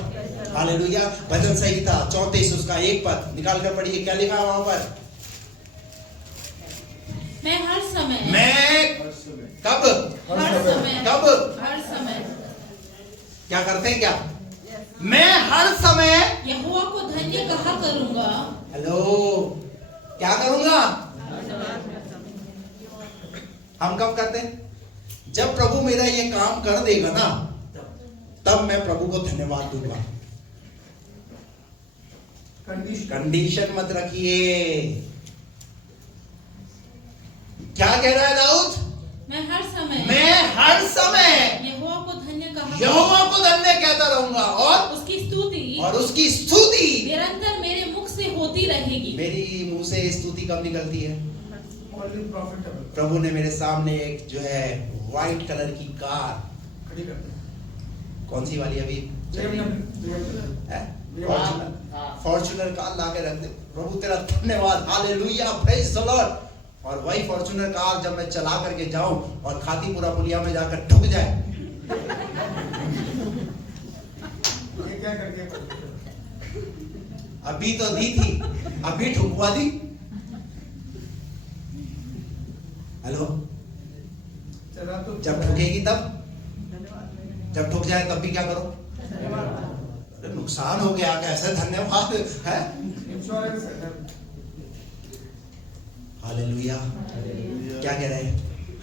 हालेलुया। भजन संहिता 34 उसका 1 पद निकाल कर पढ़िए, क्या लिखा है वहां पर? मैं हर समय, मैं कब? हर समय, कब? हर समय क्या करते हैं? क्या? मैं हर समय यहोवा को धन्य कहा करूंगा। हेलो, क्या करूंगा? हम कब करते हैं? जब प्रभु मेरा ये काम कर देगा ना, तब मैं प्रभु को धन्यवाद दूंगा। कंडीशन मत रखिए। क्या कह रहा है दाऊद? मैं हर समय यहोवा को धन्य कहता रहूंगा और उसकी स्तुति निरंतर मेरे मुख से होती रहेगी। मेरी मुंह से स्तुति कब निकलती है? प्रभु ने मेरे सामने एक जो है व्हाइट कलर की कार खड़ी कर दी। कौन सी वाली? अभी फॉर्च्यूनर कार ला के रख दे। प्रभु तेरा धन्यवाद, हालेलुया, प्रेज़ द लॉर्ड। और वही फॉर्च्यूनर कार जब मैं चला करके जाऊं और खातीपुरा पुलिया में जाकर ठुक जाए, ये क्या करके? अभी तो दी थी, अभी ठुकवा दी। हेलो, जब ठुकेगी तब, जब ठुक जाए तब भी क्या करो? अरे नुकसान हो गया, कैसे धन्यवाद है? इंश्योरेंस है। हालेलुया। क्या कह रहे हैं?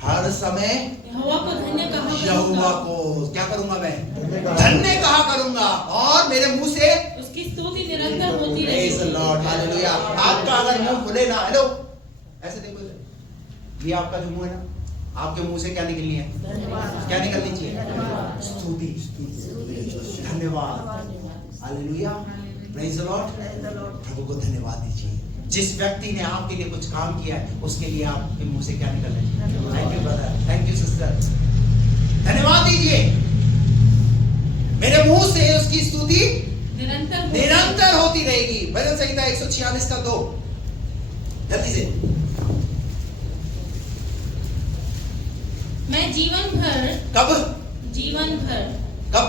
हर समय यहोवा को धन्य कहा करूंगा। यहोवा को क्या करूंगा? मैं धन्य कहा करूंगा और मेरे मुंह से उसकी स्तुति निरंतर होती रहेगी। Praise the Lord, hallelujah. आपका अगर मुंह खुले ना, हेलो, ऐसे देखो, ये आपका जो मुंह है ना, आपके मुंह से क्या निकलनी है? क्या निकलनी चाहिए? स्तुति, धन्यवाद। Hallelujah, praise the Lord. प्रभु को धन्यवाद दीजिए। जिस व्यक्ति ने आपके लिए कुछ काम किया है, उसके लिए आपके मुंह से क्या निकलना चाहिए? Thank you brother, thank you sister. धन्यवाद दीजिए। मेरे मुंह से उसकी स्तुति निरंतर होती रहेगी। भजन संहिता 146 का 2, जल्दी से। मैं जीवन भर, कब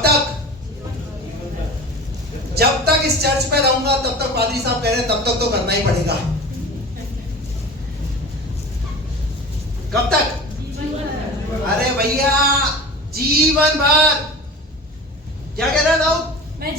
तक? जब तक इस चर्च में रहूंगा तब तक पादरी साहब कह रहे हैं, तब तक तो करना ही पड़ेगा। कब तक? अरे भैया, जीवन भर। क्या कह रहा है दाऊद? मैं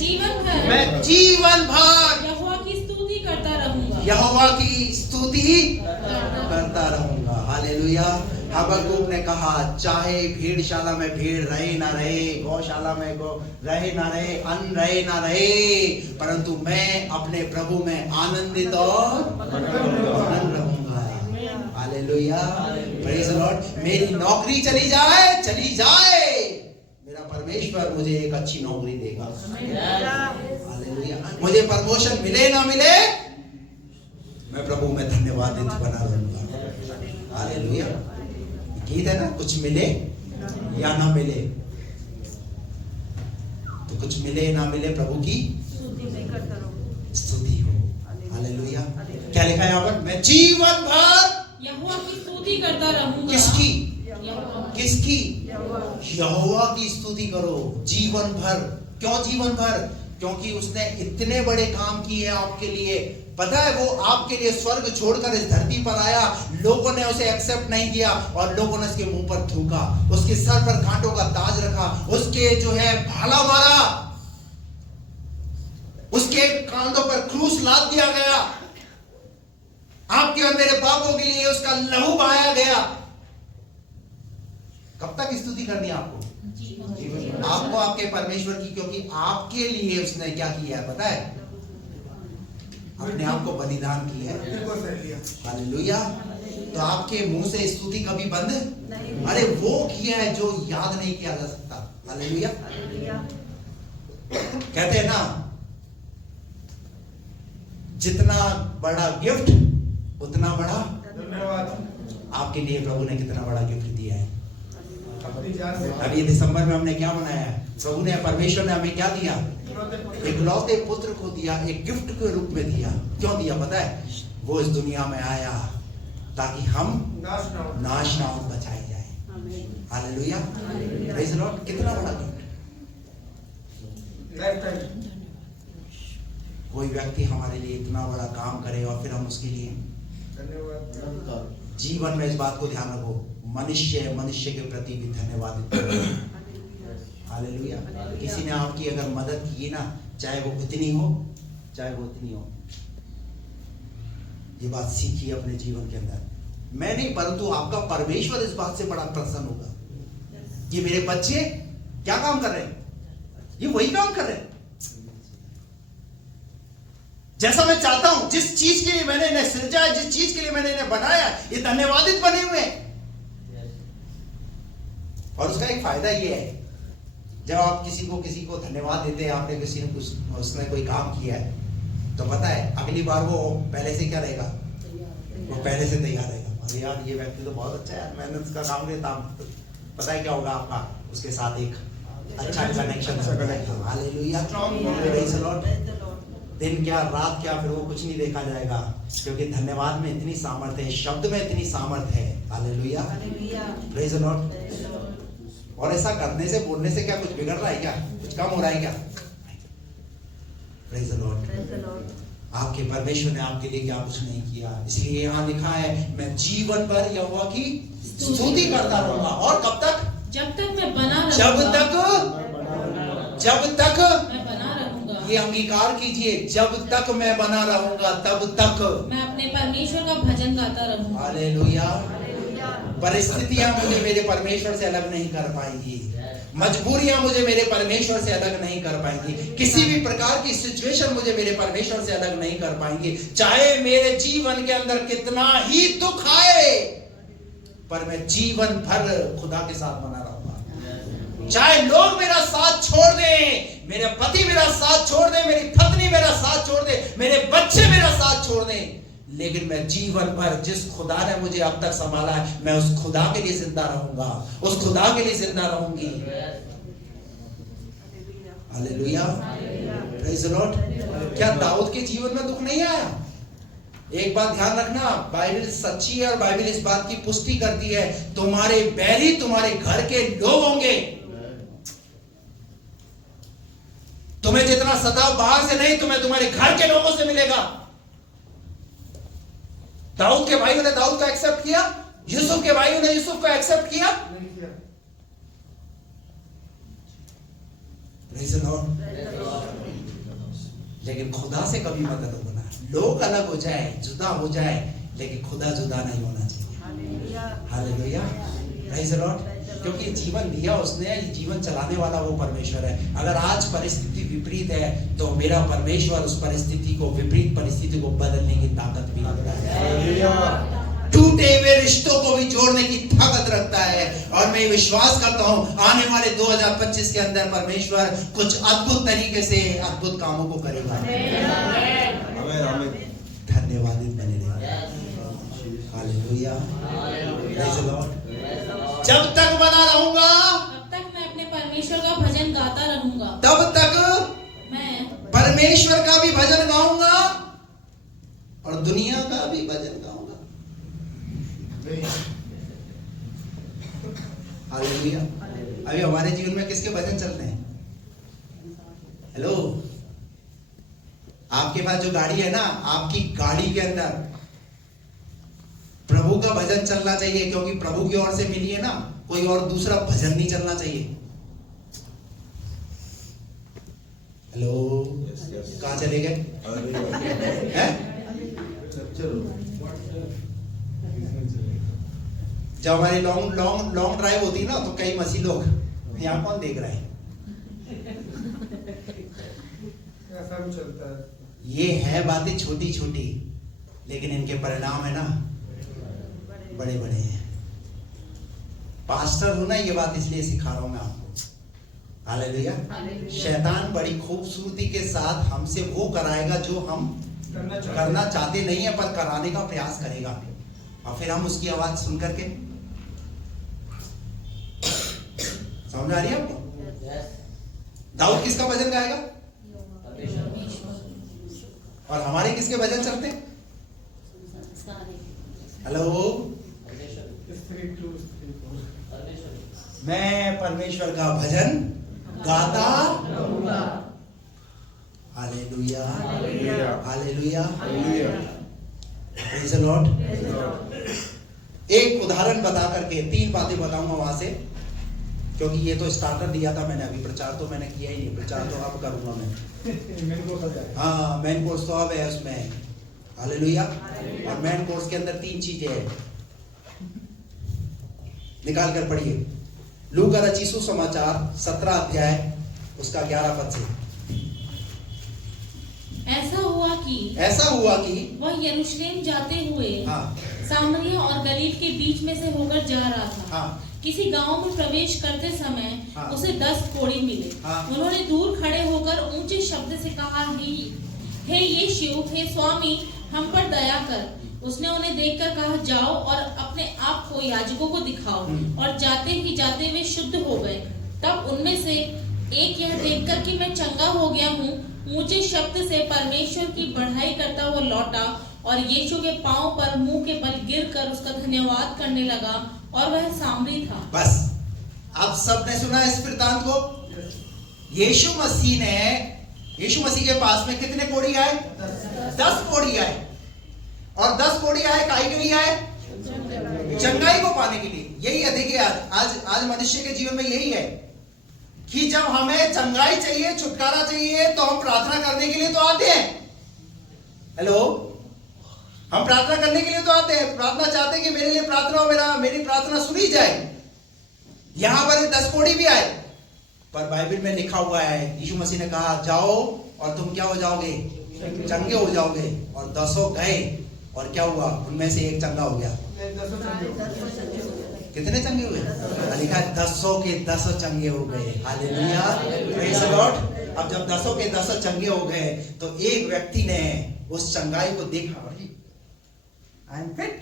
जीवन भर यहोवा की स्तुति करता रहूंगा। यहोवा की स्तुति करता रहूंगा। हालेलुया, हबक्कुक ने कहा चाहे भेड़शाला में भेड़ रहे ना रहे, गौशाला में गौ रहे ना रहे, अन्न रहे ना रहे, परंतु मैं अपने प्रभु में आनंदित और आनंद रहूंगा। Hallelujah, praise the Lord. मेरी नौकरी चली जाए, मेरा परमेश्वर मुझे एक अच्छी नौकरी देगा। हालेलुया। मुझे प्रमोशन मिले ना मिले, मैं प्रभु में धन्यवादित बना रहूंगा। हालेलुया। गीत है ना, कुछ मिले या ना मिले, तो कुछ मिले ना मिले प्रभु की स्तुति हो। हालेलुया। क्या लिखा है यहाँ पर? मैं जीवन भर यहोवा की स्तुति करता रहूंगा। किसकी? यहोवा की स्तुति करो जीवन भर। क्यों जीवन भर? क्योंकि उसने इतने बड़े काम किए आपके लिए। पता है, वो आपके लिए स्वर्ग छोड़कर इस धरती पर आया, लोगों ने उसे एक्सेप्ट नहीं किया और लोगों ने उसके मुंह पर थूका, उसके सर पर कांटों का ताज रखा, उसके जो है भाला मारा, उसके कांधों पर क्रूस लाद दिया गया, आपके और मेरे पापों के लिए उसका लहू बहाया गया। कब तक स्तुति करनी है आपको? आपको आपके परमेश्वर की, क्योंकि आपके लिए उसने क्या किया है पता है? अपने आप को बलिदान किया है। हालेलुया। तो आपके मुंह से स्तुति कभी बंद नहीं। अरे वो किया है जो याद नहीं किया जा सकता। हालेलुया। कहते हैं ना, जितना बड़ा गिफ्ट उतना बड़ा धन्यवाद। आपके लिए प्रभु ने कितना बड़ा गिफ्ट दिया है। अभी दिसंबर में हमने क्या मनाया है? प्रभु ने, परमेश्वर ने हमें क्या दिया? इकलौते पुत्र को दिया, एक गिफ्ट के रूप में दिया। क्यों दिया पता है? वो इस दुनिया में आया ताकि हम नाश ना हो, बचाए जाए। Hallelujah, praise the Lord. कितना बड़ा गिफ्ट। कोई व्यक्ति हमारे लिए इतना बड़ा काम करे और फिर हम उसके लिए धन्यवाद। जीवन में इस बात को ध्यान रखो, मनुष्य के प्रति भी धन्यवाद। हालेलुया। किसी ने आपकी अगर मदद की ना, चाहे वो इतनी हो चाहे वो इतनी हो, ये बात सीखिए अपने जीवन के अंदर। मैं नहीं, परंतु आपका परमेश्वर इस बात से बड़ा प्रसन्न होगा। ये मेरे बच्चे क्या काम कर रहे हैं? ये वही काम कर रहे हैं जैसा मैं चाहता हूं। जिस चीज के लिए मैंने इन्हें सृजा है, जिस चीज के लिए मैंने इन्हें बनाया, ये धन्यवादित बने हुए हैं। और उसका एक फायदा ये है, जब आप किसी को धन्यवाद देते हैं, आपने किसी ने उसने कोई काम किया है, तो पता है अगली बार वो पहले से क्या रहेगा? वो पहले से तैयार रहेगा। अरे यार, ये व्यक्ति तो बहुत अच्छा है, मैंने उसका काम लेता। पता है क्या होगा? आपका उसके साथ एक अच्छा connection. Hallelujah, praise the Lord. दिन क्या रात क्या, फिर वो कुछ नहीं देखा जाएगा, क्योंकि धन्यवाद में इतनी सामर्थ्य है, शब्द में इतनी सामर्थ्य है। Hallelujah, praise the Lord. और ऐसा करने से, बोलने से क्या कुछ बिगड़ रहा है क्या? कुछ कम हो रहा है क्या? Praise the Lord. आपके परमेश्वर ने आपके लिए क्या कुछ नहीं किया। इसलिए यहाँ लिखा है, मैं जीवन भर यहोवा की स्तुति करता रहूंगा। और कब तक? जब तक मैं बना रहूंगा। जब तक मैं बना रहूंगा। ये अंगीकार कीजिए, जब तक मैं बना रहूंगा तब तक मैं अपने परमेश्वर का भजन गाता रहूंगा। हालेलुया। परिस्थितियां मुझे मेरे परमेश्वर से अलग नहीं कर पाएंगी, मजबूरियां मुझे मेरे परमेश्वर से अलग नहीं कर पाएंगी, किसी भी प्रकार की सिचुएशन मुझे मेरे परमेश्वर से अलग नहीं कर पाएंगी। चाहे मेरे जीवन के अंदर कितना ही दुख आए, पर मैं जीवन भर खुदा के साथ बना रहूंगा। चाहे लोग मेरा साथ छोड़ दें, मेरे पति मेरा साथ छोड़ दे, मेरी पत्नी मेरा साथ छोड़ दे, मेरे बच्चे मेरा साथ छोड़ दें, लेकिन मैं जीवन भर जिस खुदा ने मुझे अब तक संभाला है, मैं उस खुदा के लिए जिंदा रहूंगा, उस खुदा के लिए जिंदा रहूंगी। Hallelujah, praise the Lord. क्या दाऊद के जीवन में दुख नहीं आया? एक बात ध्यान रखना, बाइबल सच्ची है और बाइबल इस बात की पुष्टि करती है, तुम्हारे बैरी तुम्हारे घर के लोग होंगे। तुम्हें जितना सताव बाहर से नहीं, तुम्हें तुम्हारे घर के लोगों से मिलेगा। दाऊद के भाइयों ने दाऊद को एक्सेप्ट किया, यूसुफ के भाइयों ने यूसुफ को एक्सेप्ट किया। Praise the Lord. लेकिन खुदा से कभी मदद होना, लोग अलग हो जाए, जुदा हो जाए, लेकिन खुदा जुदा नहीं होना चाहिए। Hallelujah, praise the Lord. क्योंकि जीवन दिया उसने, जीवन चलाने वाला वो परमेश्वर है। अगर आज परिस्थिति विपरीत है तो मेरा परमेश्वर उस परिस्थिति को, विपरीत परिस्थिति को बदलने की ताकत भी रखता है। टूटे हुए रिश्तों को भी जोड़ने की ताकत रखता है। और मैं विश्वास करता हूं आने वाले 2025 के अंदर परमेश्वर कुछ अद्भुत तरीके से अद्भुत कामों को करेगा। धन्यवादित बने रहिए। Hallelujah, praise the Lord. जब तक बना रहूंगा तब तक मैं अपने परमेश्वर का भजन गाता रहूंगा, तब तक मैं परमेश्वर का भी भजन गाऊंगा और दुनिया का भी भजन गाऊंगा। हालेलुया। अभी हमारे जीवन में किसके भजन चल रहे हैं? हेलो, आपके पास जो गाड़ी है ना, आपकी गाड़ी के अंदर प्रभु का भजन चलना चाहिए, क्योंकि प्रभु की ओर से मिली है ना, कोई और दूसरा भजन नहीं चलना चाहिए। हेलो, कहां चले गए? जब हमारी लॉन्ग ड्राइव होती ना तो कई मसीह लोग, यहाँ कौन देख रहा है? ऐसा भी चलता है। ये है बातें छोटी छोटी, लेकिन इनके परिणाम है ना बड़े बड़े हैं। पास्टर हूं ना, ये बात इसलिए सिखा रहा हूं मैं आपको। हालेलुया। शैतान बड़ी खूबसूरती के साथ हमसे वो कराएगा जो हम करना चाहते नहीं है, पर कराने का प्रयास करेगा, और फिर हम उसकी आवाज सुन करके, समझ आ रही है आपको? दाऊद किसका भजन गाएगा? और हमारे किसके भजन चलते हैं? हेलो, मैं परमेश्वर का भजन गाता रहूंगा। Hallelujah, hallelujah, praise the Lord. एक उदाहरण बता करके 3 बातें बताऊंगा वहां से, क्योंकि ये तो स्टार्टर दिया था मैंने, अभी प्रचार तो मैंने किया ही नहीं। प्रचार तो अब करूंगा मैं। हाँ, मेन कोर्स तो अब है उसमें। हालेलुया। और मेन कोर्स के अंदर 3 चीजें हैं, निकाल कर पढ़िए। लूका रचित सुसमाचार 17 अध्याय उसका 11 पद से। ऐसा हुआ कि वह यरूशलेम जाते हुए हाँ, सामरिया और गलील के बीच में से होकर जा रहा था। हाँ, किसी गांव में प्रवेश करते समय हाँ, उसे 10 कोढ़ी मिले। हाँ, उन्होंने दूर खड़े होकर ऊंचे शब्द से कहा, हे यीशु, हे स्वामी, हम पर दया कर। उसने उन्हें देखकर कहा, जाओ और अपने आप को याजकों को दिखाओ। और जाते ही जाते वे शुद्ध हो गए। तब उनमें से एक यह देखकर कि मैं चंगा हो गया हूँ, ऊंचे शब्द से परमेश्वर की बढ़ाई करता हुआ लौटा और यीशु के पांव पर मुंह के बल गिरकर उसका धन्यवाद करने लगा, और वह सामरी था। बस, आप सबने सुना इस वृत्तांत को। यीशु मसीह के पास में कितने कोढ़ी आए? 10 कोढ़ी आए। और 10 कोढ़ी आए काहे के लिए आए? चंगाई को पाने के लिए। यही है, देखिए आज मनुष्य के जीवन में यही है कि जब हमें चंगाई चाहिए, छुटकारा चाहिए, तो हम प्रार्थना करने के लिए तो आते हैं। हेलो, हम प्रार्थना करने के लिए तो आते हैं, प्रार्थना चाहते हैं कि मेरे लिए प्रार्थना हो, मेरी प्रार्थना सुनी जाए। यहां पर 10 कोढ़ी भी आए, पर बाइबल में लिखा हुआ है, यीशु मसीह ने कहा, जाओ और तुम क्या हो जाओगे? चंगे हो जाओगे। और 10 गए, और क्या हुआ? उनमें से एक चंगा हो गया। कितने चंगे हुए? लिखा है 10 के 10 चंगे हो गए। Hallelujah, praise the Lord. अब जब 10 के 10 चंगे हो गए, तो एक व्यक्ति ने उस चंगाई को देखा, आई एम फिट,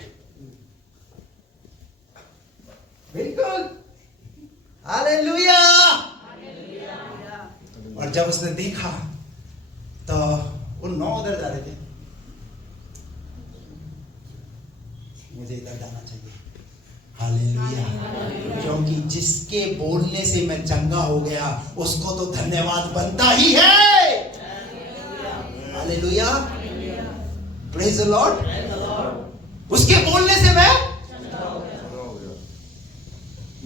बिल्कुल, हालेलुया। और जब उसने देखा तो वो 9 उधर जा रहे थे, मुझे इधर जाना चाहिए। हालेलुया, क्योंकि जिसके बोलने से मैं चंगा हो गया, उसको तो धन्यवाद बनता ही है। Hallelujah, praise the Lord. उसके बोलने से मैं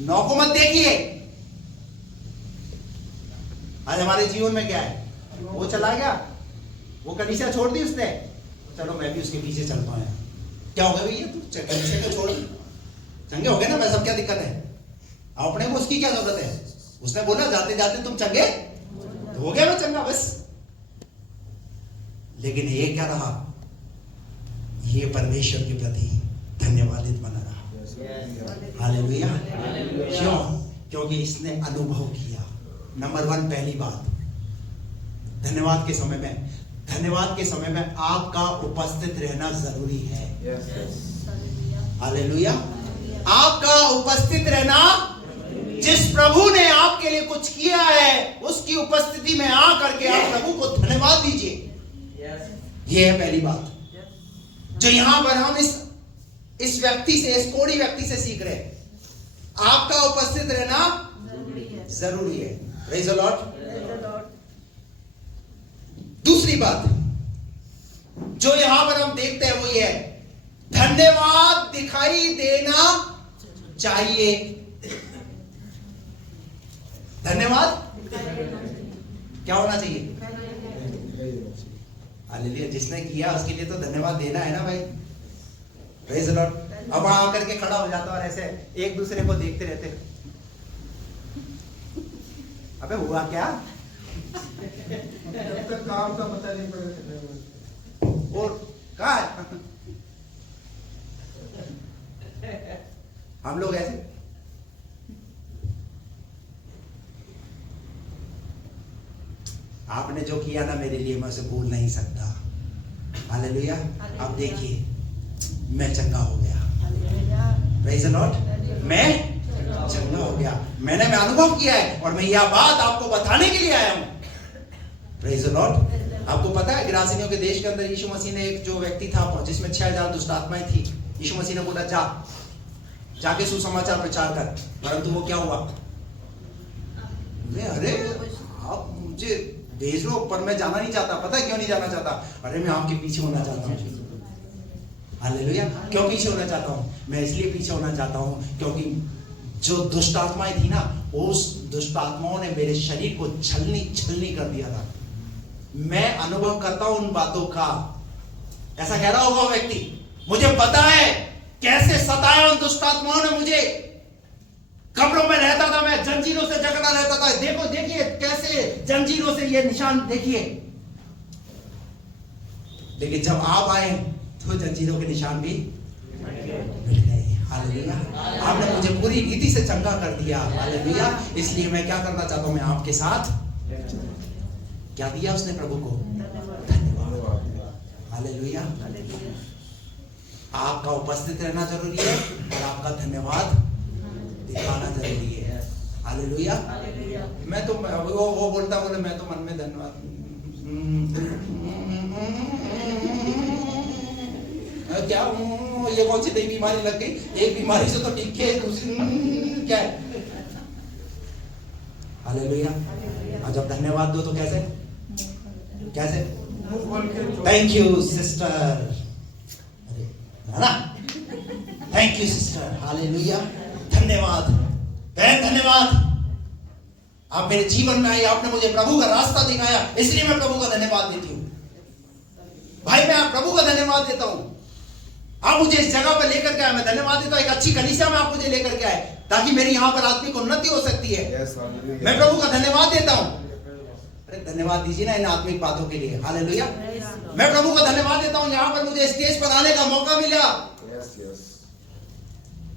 9 को मत देखिए। आज हमारे जीवन में क्या है? वो चला गया, वो कलीसिया छोड़ दी उसने, चलो मैं भी उसके पीछे चलता हूं। क्या हो गया भैया, तू कलीसिया को छोड़ दी? चंगे हो गए ना, मैं सब क्या दिक्कत है? अपने को उसकी क्या जरूरत है? उसने बोला जाते जाते तुम चंगे तो हो गया ना चंगा बस। लेकिन ये क्या रहा, ये परमेश्वर के प्रति धन्यवादित बना रहा। हालेलुया। क्यों? क्योंकि इसने अनुभव किया। नंबर 1 पहली बात, धन्यवाद के समय में आपका उपस्थित रहना जरूरी है। हालेलुया। आपका उपस्थित रहना, जिस प्रभु ने आपके लिए कुछ किया है उसकी उपस्थिति में आ करके आप प्रभु को धन्यवाद दीजिए। यह है पहली बात जो यहां पर हम इस व्यक्ति से, इस कोढ़ी व्यक्ति से सीख रहे हैं। आपका उपस्थित रहना जरूरी है। Praise the Lord. दूसरी बात जो यहां पर हम देखते हैं वो ये है, धन्यवाद दिखाई देना चाहिए। धन्यवाद क्या होना चाहिए? हालेलुया। जिसने किया उसके लिए तो धन्यवाद देना है ना भाई। Praise the Lord. अब आकर के खड़ा हो जाता और ऐसे एक दूसरे को देखते रहते, अबे हुआ क्या? जब तक काम का पता नहीं पड़ेगा और कहा हम लोग ऐसे आपने जो किया ना मेरे लिए, मैं उसे भूल नहीं सकता। हालेलुया। अब देखिए मैं चंगा हो गया। Praise the Lord. मैं चंगा हो गया। मैंने अनुभव किया है और मैं यह बात आपको बताने के लिए आया हूं। Praise the Lord. आपको पता है गिरासिनियों के देश के अंदर यीशु मसीह ने एक जो व्यक्ति था जिसमें 6000 दुष्ट आत्माएं थी, यीशु मसीह ने बोला जाके सुसमाचार प्रचार कर। परंतु वो क्या हुआ? अरे आप मुझे भेज लो पर मैं जाना नहीं चाहता। पता है क्यों नहीं जाना चाहता? अरे मैं आपके पीछे होना चाहता हूँ। हालेलुया। क्यों पीछे होना चाहता हूँ? मैं इसलिए पीछे होना चाहता हूँ क्योंकि जो दुष्ट आत्माएं थी ना, उस दुष्ट आत्माओं ने मेरे शरीर को छलनी कर दिया था। मैं अनुभव करता हूं उन बातों का। ऐसा कह रहा होगा वो व्यक्ति, मुझे पता है कैसे सताया उन दुष्ट आत्माओं ने मुझे। कब्रों में रहता था मैं, जंजीरों से जकड़ा रहता था। देखिए कैसे जंजीरों से ये निशान देखिए। लेकिन जब आप आए तो जंजीरों के निशान भी मिट गए। हालेलुया। आपने मुझे पूरी रीति से चंगा कर दिया। हालेलुया। इसलिए मैं क्या करना चाहता हूं? मैं आपके साथ क्या दिया उसने प्रभु को? धन्यवाद। हालेलुया। आपका उपस्थित रहना जरूरी है और आपका धन्यवाद दिखाना जरूरी है। हालेलुया। मैं तो वो बोलता बोले मैं तो मन में धन्यवाद क्या ये कौन सी नई बीमारी लग गई? एक बीमारी से तो ठीक है, दूसरी क्या है? हालेलुया। और जब धन्यवाद दो तो कैसे? थैंक यू सिस्टर, है ना? Thank you sister. हालेलुया। धन्यवाद बहन, धन्यवाद। आप मेरे जीवन में आए, आपने मुझे प्रभु का रास्ता दिखाया, इसलिए मैं प्रभु का धन्यवाद देती हूँ। भाई मैं प्रभु का धन्यवाद देता हूँ। आप मुझे इस जगह पर लेकर के आए, मैं धन्यवाद देता हूँ। एक अच्छी कलीसिया में आप मुझे लेकर के आए ताकि मेरी यहाँ पर आत्मिक उन्नति हो सकती है। मैं प्रभु का धन्यवाद देता हूँ। अरे धन्यवाद दीजिए ना इन आत्मिक बातों के लिए। हालेलुया। मैं प्रभु का धन्यवाद देता हूँ यहाँ पर मुझे स्टेज पर आने का मौका मिला।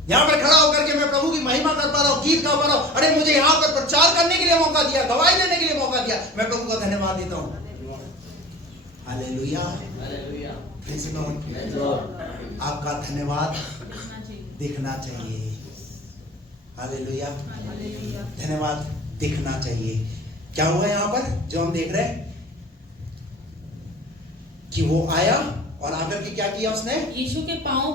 यहाँ पर खड़ा होकर के मैं प्रभु की महिमा कर पा रहा हूँ, गीत गा पा रहा हूँ। अरे मुझे यहाँ पर प्रचार करने के लिए मौका दिया, गवाही देने के लिए मौका दिया। मैं प्रभु का धन्यवाद देता हूँ। हालेलुया। आपका धन्यवाद दिखना चाहिए। हालेलुया। धन्यवाद दिखना चाहिए। क्या हुआ यहाँ पर जो हम देख रहे हैं कि वो आया और आकर के क्या किया उसने? यीशु के पांव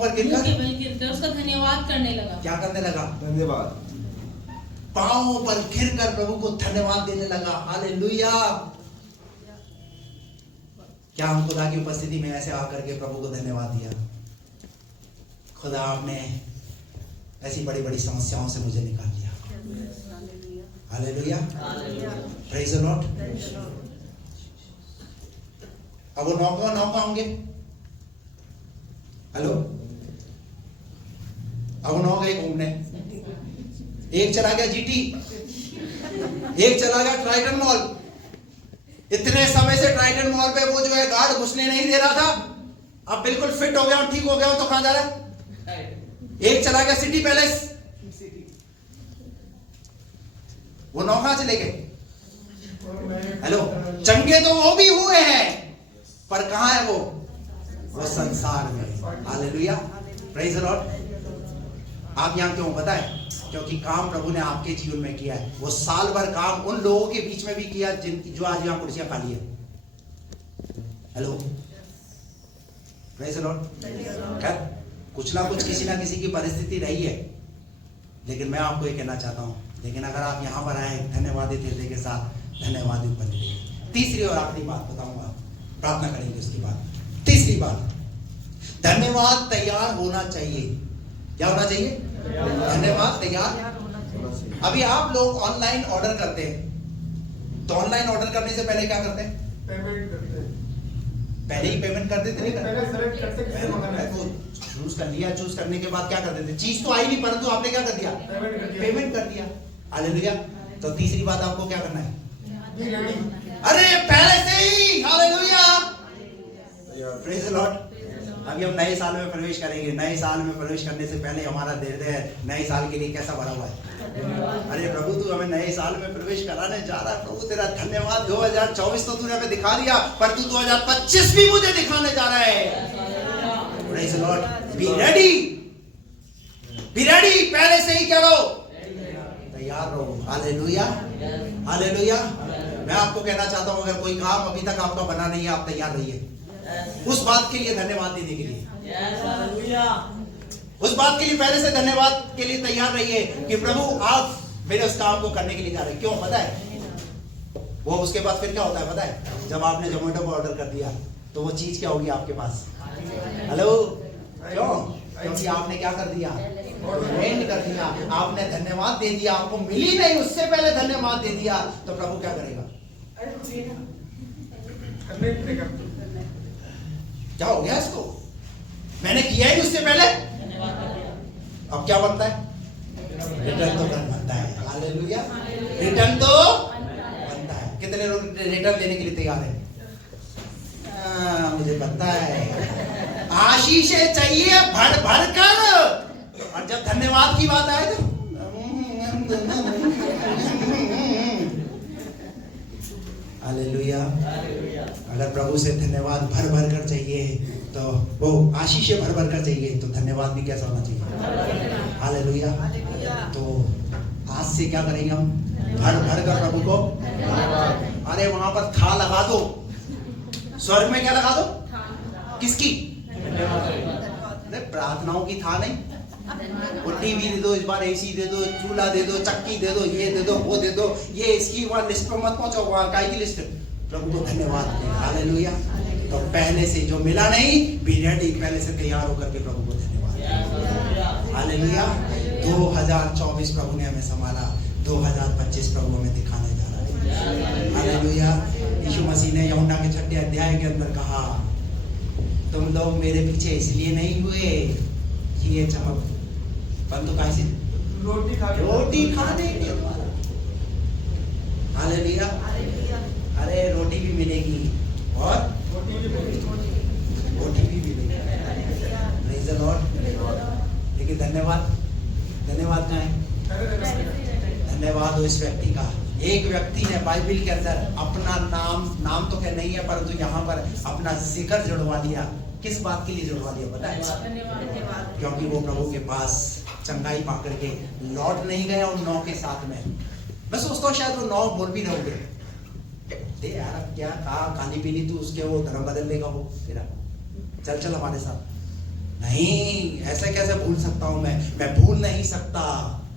पर गिरकर उसका धन्यवाद करने लगा। क्या करने लगा? धन्यवाद। पांव पर गिरकर प्रभु को धन्यवाद देने लगा। हालेलुया। क्या हम खुदा की उपस्थिति में ऐसे आकर के प्रभु को धन्यवाद दिया? खुदा आपने ऐसी बड़ी बड़ी समस्याओं से मुझे निकाल लिया। हालेलुया। Praise the Lord. अब वो नौका होंगे। हेलो अब 9 गए घूमने, एक चला गया जीटी, एक चला गया ट्राइडन मॉल। इतने समय से ट्राइडन मॉल पे वो जो है गार्ड घुसने नहीं दे रहा था, अब बिल्कुल फिट हो गया, ठीक हो गया, तो कहां जा रहा है? एक चला गया सिटी पैलेस, वो 9 कहां चले गए? हेलो, चंगे तो वो भी हुए हैं, पर कहां है वो संसार में। Hallelujah, praise the Lord. आप यहां क्यों पता है? क्योंकि काम प्रभु ने आपके जीवन में किया है। वो साल भर काम उन लोगों के बीच में भी किया जिनकी जो आज यहां कुर्सियां खाली है। Hello, praise the Lord. खैर, कुछ ना कुछ किसी ना किसी की परिस्थिति रही है, लेकिन मैं आपको ये कहना चाहता हूं, लेकिन अगर आप यहां पर आए धन्यवाद हृदय के साथ, धन्यवाद ऊपर लीजिए। तीसरी और आखिरी बात बताऊंगा, प्रार्थना करेंगे उसके बाद। तीसरी बात, धन्यवाद तैयार होना चाहिए। क्या होना चाहिए? धन्यवाद तैयार। अभी आप लोग ऑनलाइन ऑर्डर करते हैं, तो ऑनलाइन ऑर्डर करने से पहले क्या करते हैं? पेमेंट करते हैं। पहले ही पेमेंट कर देते, नहीं पहले सेलेक्ट करते किसे मंगाना है, तो चूज कर लिया, चूज करने के बाद क्या कर देते? चीज तो आई नहीं, परंतु आपने क्या कर दिया? पेमेंट कर दिया। हालेलुया। तो तीसरी बात आपको क्या करना है? अरे पहले से ही, हालेलुया, प्रेज द लॉर्ड। अभी हम नए साल में प्रवेश करेंगे। नए साल में प्रवेश करने से पहले हमारा हृदय नए साल के लिए कैसा भरा हुआ है? अरे प्रभु, तू हमें नए साल में प्रवेश कराने जा रहा है। प्रभु तेरा धन्यवाद। 2024 तो तूने हमें दिखा दिया, पर तू 2025 भी मुझे दिखाने जा रहा है। Praise the Lord. Be ready, be ready. पहले से ही क्या रहो? तैयार रहो। Hallelujah, hallelujah. मैं आपको कहना चाहता हूं, अगर कोई काम अभी तक आपका बना नहीं है, आप तैयार रहिए उस बात के लिए, धन्यवाद देने के लिए। उस बात के लिए पहले से धन्यवाद के लिए तैयार रहिए कि प्रभु आप मेरे उस काम को करने के लिए जा रहे हैं। क्यों पता है? वो उसके बाद फिर क्या होता है पता है? जब आपने जोमेटो को ऑर्डर कर दिया, तो वो चीज क्या होगी आपके पास? हेलो, क्यों? क्योंकि आपने क्या कर दिया? पेमेंट कर दिया। आपने धन्यवाद दे दिया, आपको मिली नहीं, उससे पहले धन्यवाद दे दिया, तो प्रभु क्या करेगा? क्या हो गया इसको? मैंने किया ही उससे पहले, अब क्या बनता है? रिटर्न तो बनता है। हालेलुया, रिटर्न तो बनता है। कितने लोग रिटर्न लेने के लिए तैयार हैं? मुझे पता है, आशीषें चाहिए भर भर कर, और जब धन्यवाद की बात आए तो हालेलुया। अगर प्रभु से धन्यवाद भर भर कर चाहिए, तो वो आशीषें भर भर कर चाहिए, तो धन्यवाद भी कैसा होना चाहिए? हालेलुया। तो आज से क्या करेंगे हम? भर भर कर प्रभु को। अरे वहां पर था लगा दो, स्वर्ग में क्या लगा दो? किसकी? अरे प्रार्थनाओं की था नहीं, वो टीवी दे दो, इस बार एसी दे दो, चूल्हा दे दो, चक्की दे दो, ये दे दो, वो दे दो, ये इसकी वहां लिस्ट पर मत पहुंचो, वहां काय की लिस्ट? प्रभु को धन्यवाद। हालेलुया। तो पहले से जो मिला नहीं, बी रेडी, पहले से तैयार होकर के प्रभु को धन्यवाद। हालेलुया। 2024 प्रभु ने हमें संभाला, 2025 प्रभु हमें दिखाने जा रहा है। हालेलुया। यीशु मसीह ने यूहन्ना के 6 अध्याय के अंदर कहा, तुम लोग मेरे पीछे इसलिए नहीं हुए कि ये चमक, परंतु कैसे? रोटी खाने के द्वारा। हालेलुया। अरे रोटी भी मिलेगी और रोटी भी मिलेगी। Praise the Lord. लेकिन धन्यवाद, धन्यवाद कहाँ है? धन्यवाद हो इस व्यक्ति का। एक व्यक्ति ने बाइबल के अंदर अपना नाम तो क्या नहीं है, परंतु यहाँ पर अपना जिक्र जुड़वा लिया। किस बात के लिए जुड़वा लिया पता है? क्योंकि वो प्रभु के पास चंगाई पा करके लौट नहीं गया उन 9 के साथ में। मैं सोचता हूँ शायद वो 9 बोल भी रहोगे, दे यार अब क्या कहा, खाली पीली तू उसके वो धर्म बदल लेगा वो तेरा, चल हमारे साथ। नहीं, ऐसा कैसे भूल सकता हूं मैं भूल नहीं सकता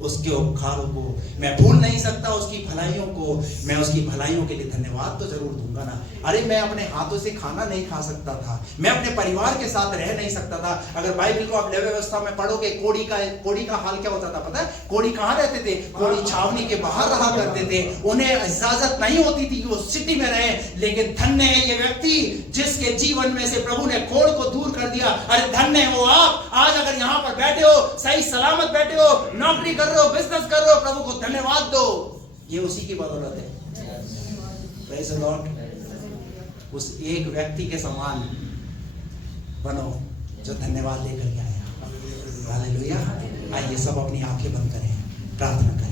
उसके उपकारों को मैं भूल नहीं सकता, उसकी भलाइयों को मैं उसकी भलाइयों के लिए धन्यवाद तो जरूर दूंगा ना। अरे मैं अपने हाथों से खाना नहीं खा सकता था, मैं अपने परिवार के साथ रह नहीं सकता था। अगर बाइबल को आप लेवी व्यवस्था में पढ़ोगे, कोढ़ी का हाल क्या होता था पता है? कोढ़ी कहाँ रहते थे? कोढ़ी छावनी के बाहर रहा करते थे, उन्हें इजाजत नहीं होती थी कि वो सिटी में रहे। लेकिन धन्य है ये व्यक्ति जिसके जीवन में से प्रभु ने कोढ़ को दूर कर दिया। अरे धन्य हो आप, आज अगर यहाँ पर बैठे हो, सही सलामत बैठे हो, नौकरी कर रहे हो, बिजनेस कर रहे हो, प्रभु को धन्यवाद दो। ये उसी की बदौलत है। Praise the Lord. उस एक व्यक्ति के समान बनो जो धन्यवाद लेकर के आया। हालेलुया। आइए सब अपनी आंखें बंद करें, प्रार्थना करें।